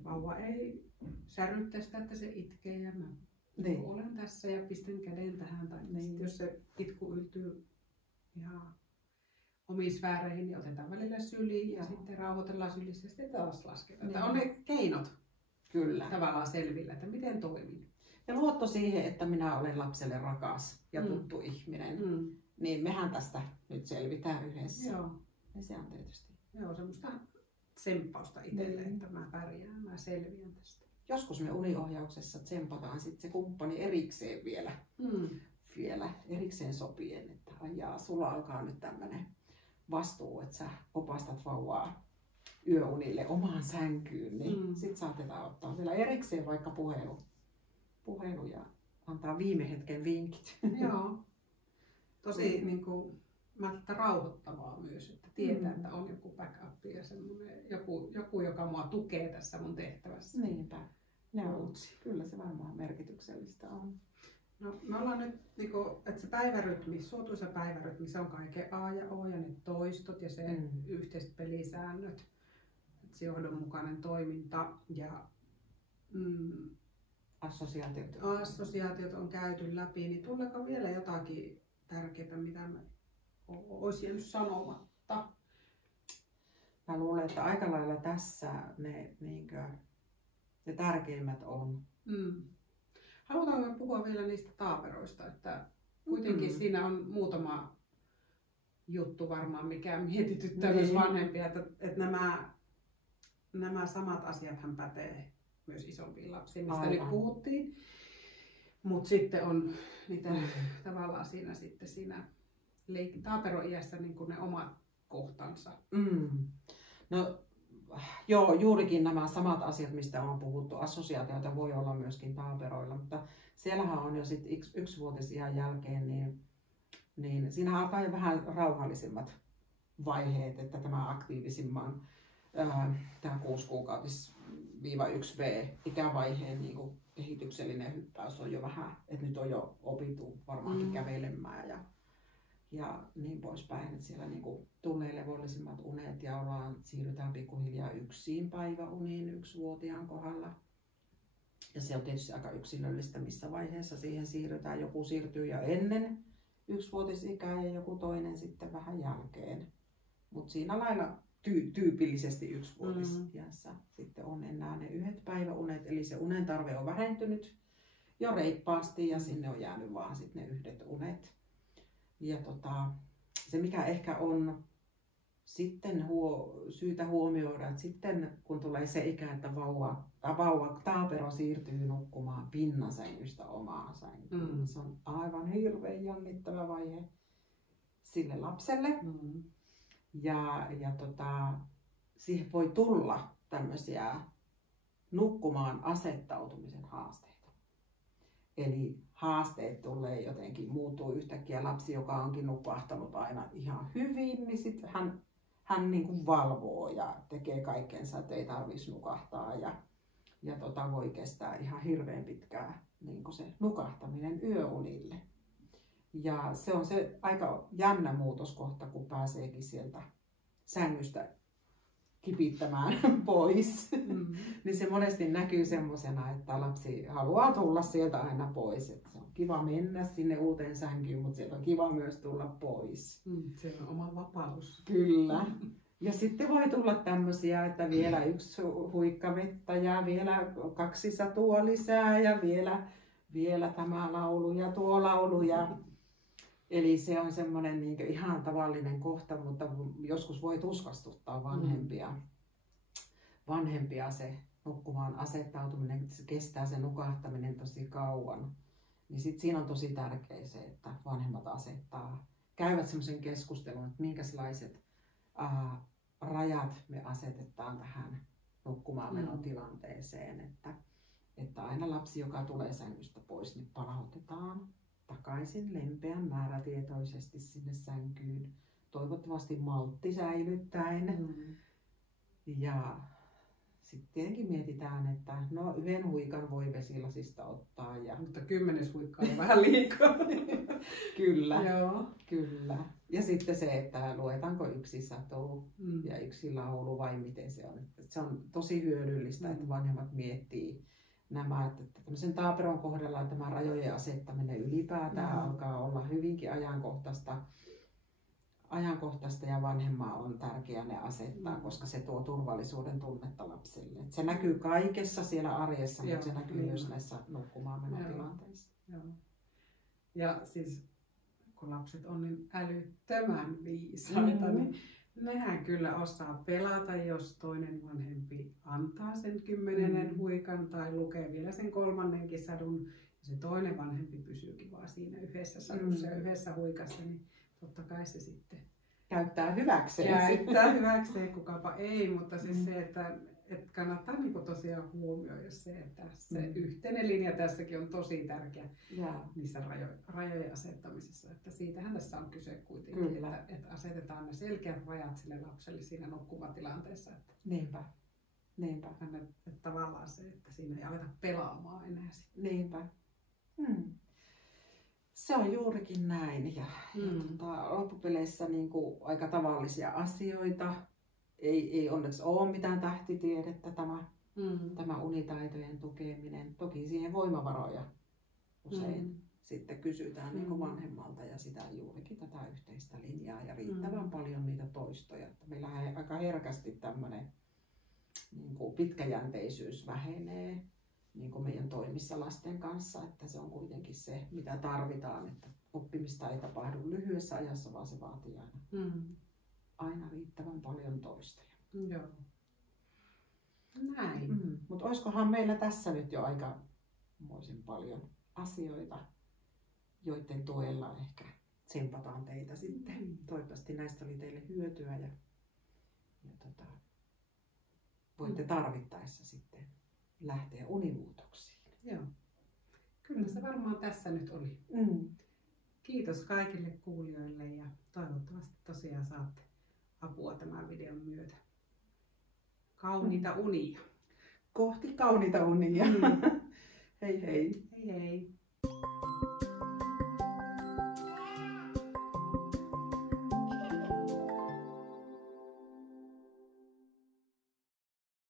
Vauva ei särryttä sitä, että se itkee ja mä olen tässä ja pistän käden tähän. Tai jos se itku yltyy ihan omiin sfääreihin, niin otetaan välillä syliin ja sitten rauhoitellaan sylissä ja sitten taas lasketaan. Niin. On ne keinot tavallaan selvillä, että miten toimin. Ja luotto siihen, että minä olen lapselle rakas ja tuttu ihminen, niin mehän tästä nyt selvitään yhdessä. Joo. Ja se on tietysti. Joo, semmoista tsemppausta itselle, että mä pärjään, mä selviän tästä. Joskus me uniohjauksessa tsempataan sitten se kumppani erikseen vielä erikseen sopien, että ajaa, sulla alkaa nyt tämmöinen vastuu, että sä opastat vauvaa yöunille omaan sänkyyn, niin sit saatetaan ottaa vielä erikseen vaikka puhelu ja antaa viime hetken vinkit. Joo. Tosi niinku rauhoittavaa myös, että tietää, että on joku backup ja semmoinen joku, joka mua tukee tässä mun tehtävässä. Niinpä. Joo, kyllä se varmaan merkityksellistä on. No, me ollaan nyt, että se päivärytmi, suotuisa päivärytmi, se on kaiken A ja O ja ne toistot ja se yhteiset pelisäännöt, se johdonmukainen toiminta ja assosiaatiot on käyty läpi, niin tuleeko vielä jotakin tärkeää, mitä mä olisin jäänyt sanomatta? Mä luulen, että aika lailla tässä ne tärkeimmät on. Halutaanko puhua vielä niistä taaperoista, että kuitenkin siinä on muutama juttu varmaan, mikä mietityttää myös vanhempia, että nämä samat asiathan pätee myös isompiin lapsiin, mistä nyt puhuttiin. Mutta sitten on niitä tavallaan siinä taaperoiässä niin kuin ne omat kohtansa. No joo, juurikin nämä samat asiat, mistä on puhuttu. Assosiaatioita voi olla myöskin taaperoilla, mutta siellähän on jo sitten yksivuotisiän jälkeen, niin siinä alkaa jo vähän rauhallisimmat vaiheet, että tämä aktiivisimman, tämä 6-kuukautis-1V ikävaiheen niin kuin kehityksellinen hyppäys on jo vähän, että nyt on jo opittu varmaankin kävelemään ja niin poispäin, että siellä niin kuin tulee levollisimmat unet ja siirrytään pikkuhiljaa yksin päiväuniin 1-vuotiaan kohdalla. Ja se on tietysti aika yksilöllistä, missä vaiheessa siihen siirrytään. Joku siirtyy jo ennen 1-vuotisikää ja joku toinen sitten vähän jälkeen. Mutta siinä lailla tyypillisesti 1-vuotisiässä sitten on enää ne yhdet päiväunet, eli se unen tarve on vähentynyt jo reippaasti ja sinne on jäänyt vaan sitten ne yhdet unet. Ja se mikä ehkä on sitten syytä huomioida, että sitten kun tulee se ikä, että vauva taapero siirtyy nukkumaan pinnasängystä omaan sänkyyn, se on aivan hirveän jännittävä vaihe sille lapselle. Ja siihen voi tulla tämmöisiä nukkumaan asettautumisen haasteita. Eli haasteet tulee jotenkin, muuttuu yhtäkkiä. Lapsi, joka onkin nukahtanut aina ihan hyvin, niin sitten hän niin kuin valvoo ja tekee kaikkensa, että ei tarvitsisi nukahtaa. Ja voi kestää ihan hirveän pitkään niin kuin se nukahtaminen yöunille. Ja se on se aika jännä muutoskohta, kun pääseekin sieltä sängystä kipittämään pois. Niin se monesti näkyy semmosena, että lapsi haluaa tulla sieltä aina pois. Että se on kiva mennä sinne uuteen sänkyyn, mutta sieltä on kiva myös tulla pois. Se on oma vapaus. Kyllä. Ja sitten voi tulla tämmöisiä, että vielä 1 huikka vettä ja vielä 2 satua lisää ja vielä tämä laulu ja tuo laulu. Eli se on semmoinen niin kuin ihan tavallinen kohta, mutta joskus voi tuskastuttaa vanhempia se nukkumaan asettautuminen, että se kestää se nukahtaminen tosi kauan. Niin sit siinä on tosi tärkeää se, että vanhemmat käyvät semmoisen keskustelun, että minkälaiset rajat me asetetaan tähän nukkumaan menotilanteeseen. Että aina lapsi, joka tulee sängystä pois, niin palautetaan takaisin lempeän määrätietoisesti sinne sänkyyn. Toivottavasti maltti säilyttäen. Ja sitten tietenkin mietitään, että no 1 huikan voi vesilasista ottaa. Mutta 10 huikkaa on vähän liikaa. Kyllä, joo. Kyllä. Ja sitten se, että luetaanko 1 satu ja 1 laulu vai miten se on. Se on tosi hyödyllistä, että vanhemmat miettii nämä, että tämmöisen taaperon kohdalla tämä rajojen asettaminen ylipäätään alkaa olla hyvinkin ajankohtaista ja vanhemmaa on tärkeää ne asettaa, koska se tuo turvallisuuden tunnetta lapsille. Et se näkyy kaikessa siellä arjessa, mutta se näkyy myös näissä nukkumaan menotilanteissa. Ja siis kun lapset on niin älyttömän viisaita, niin nehän kyllä osaa pelata, jos toinen vanhempi antaa sen 10. huikan tai lukee vielä sen 3. sadun. Ja se toinen vanhempi pysyykin vaan siinä 1 sadussa ja 1 huikassa, niin totta kai se sitten käyttää hyväkseen, kukapa ei, mutta siis se, että kannattaa niinku tosiaan huomioida se, että se yhteinen linja tässäkin on tosi tärkeä niissä rajojen asettamisessa. Että siitähän tässä on kyse kuitenkin, että asetetaan ne selkeät rajat sille lapselle siinä nukkuvatilanteessa. Että Niinpä. Että tavallaan se, että siinä ei aleta pelaamaan enää sitten. Niinpä. Se on juurikin näin. Ja loppupeleissä niin kuin aika tavallisia asioita. Ei onneksi ole mitään tähtitiedettä tämä unitaitojen tukeminen. Toki siihen voimavaroja usein sitten kysytään niin kuin vanhemmalta ja sitä juurikin tätä yhteistä linjaa ja riittävän paljon niitä toistoja. Että meillä aika herkästi tämmöinen niin kuin pitkäjänteisyys vähenee niin kuin meidän toimissa lasten kanssa, että se on kuitenkin se, mitä tarvitaan, että oppimista ei tapahdu lyhyessä ajassa, vaan se vaatii aina riittävän paljon toistoja. Joo. Näin. Mutta olisikohan meillä tässä nyt jo aikamoisen paljon asioita, joiden tuella ehkä tsimpataan teitä sitten. Toivottavasti näistä oli teille hyötyä ja voitte tarvittaessa sitten lähteä unimuutoksiin. Joo. Kyllä se varmaan tässä nyt oli. Kiitos kaikille kuulijoille ja toivottavasti tosiaan saatte apua tämän videon myötä. Kauniita unia. Kohti kauniita unia. Hei hei. Hei hei.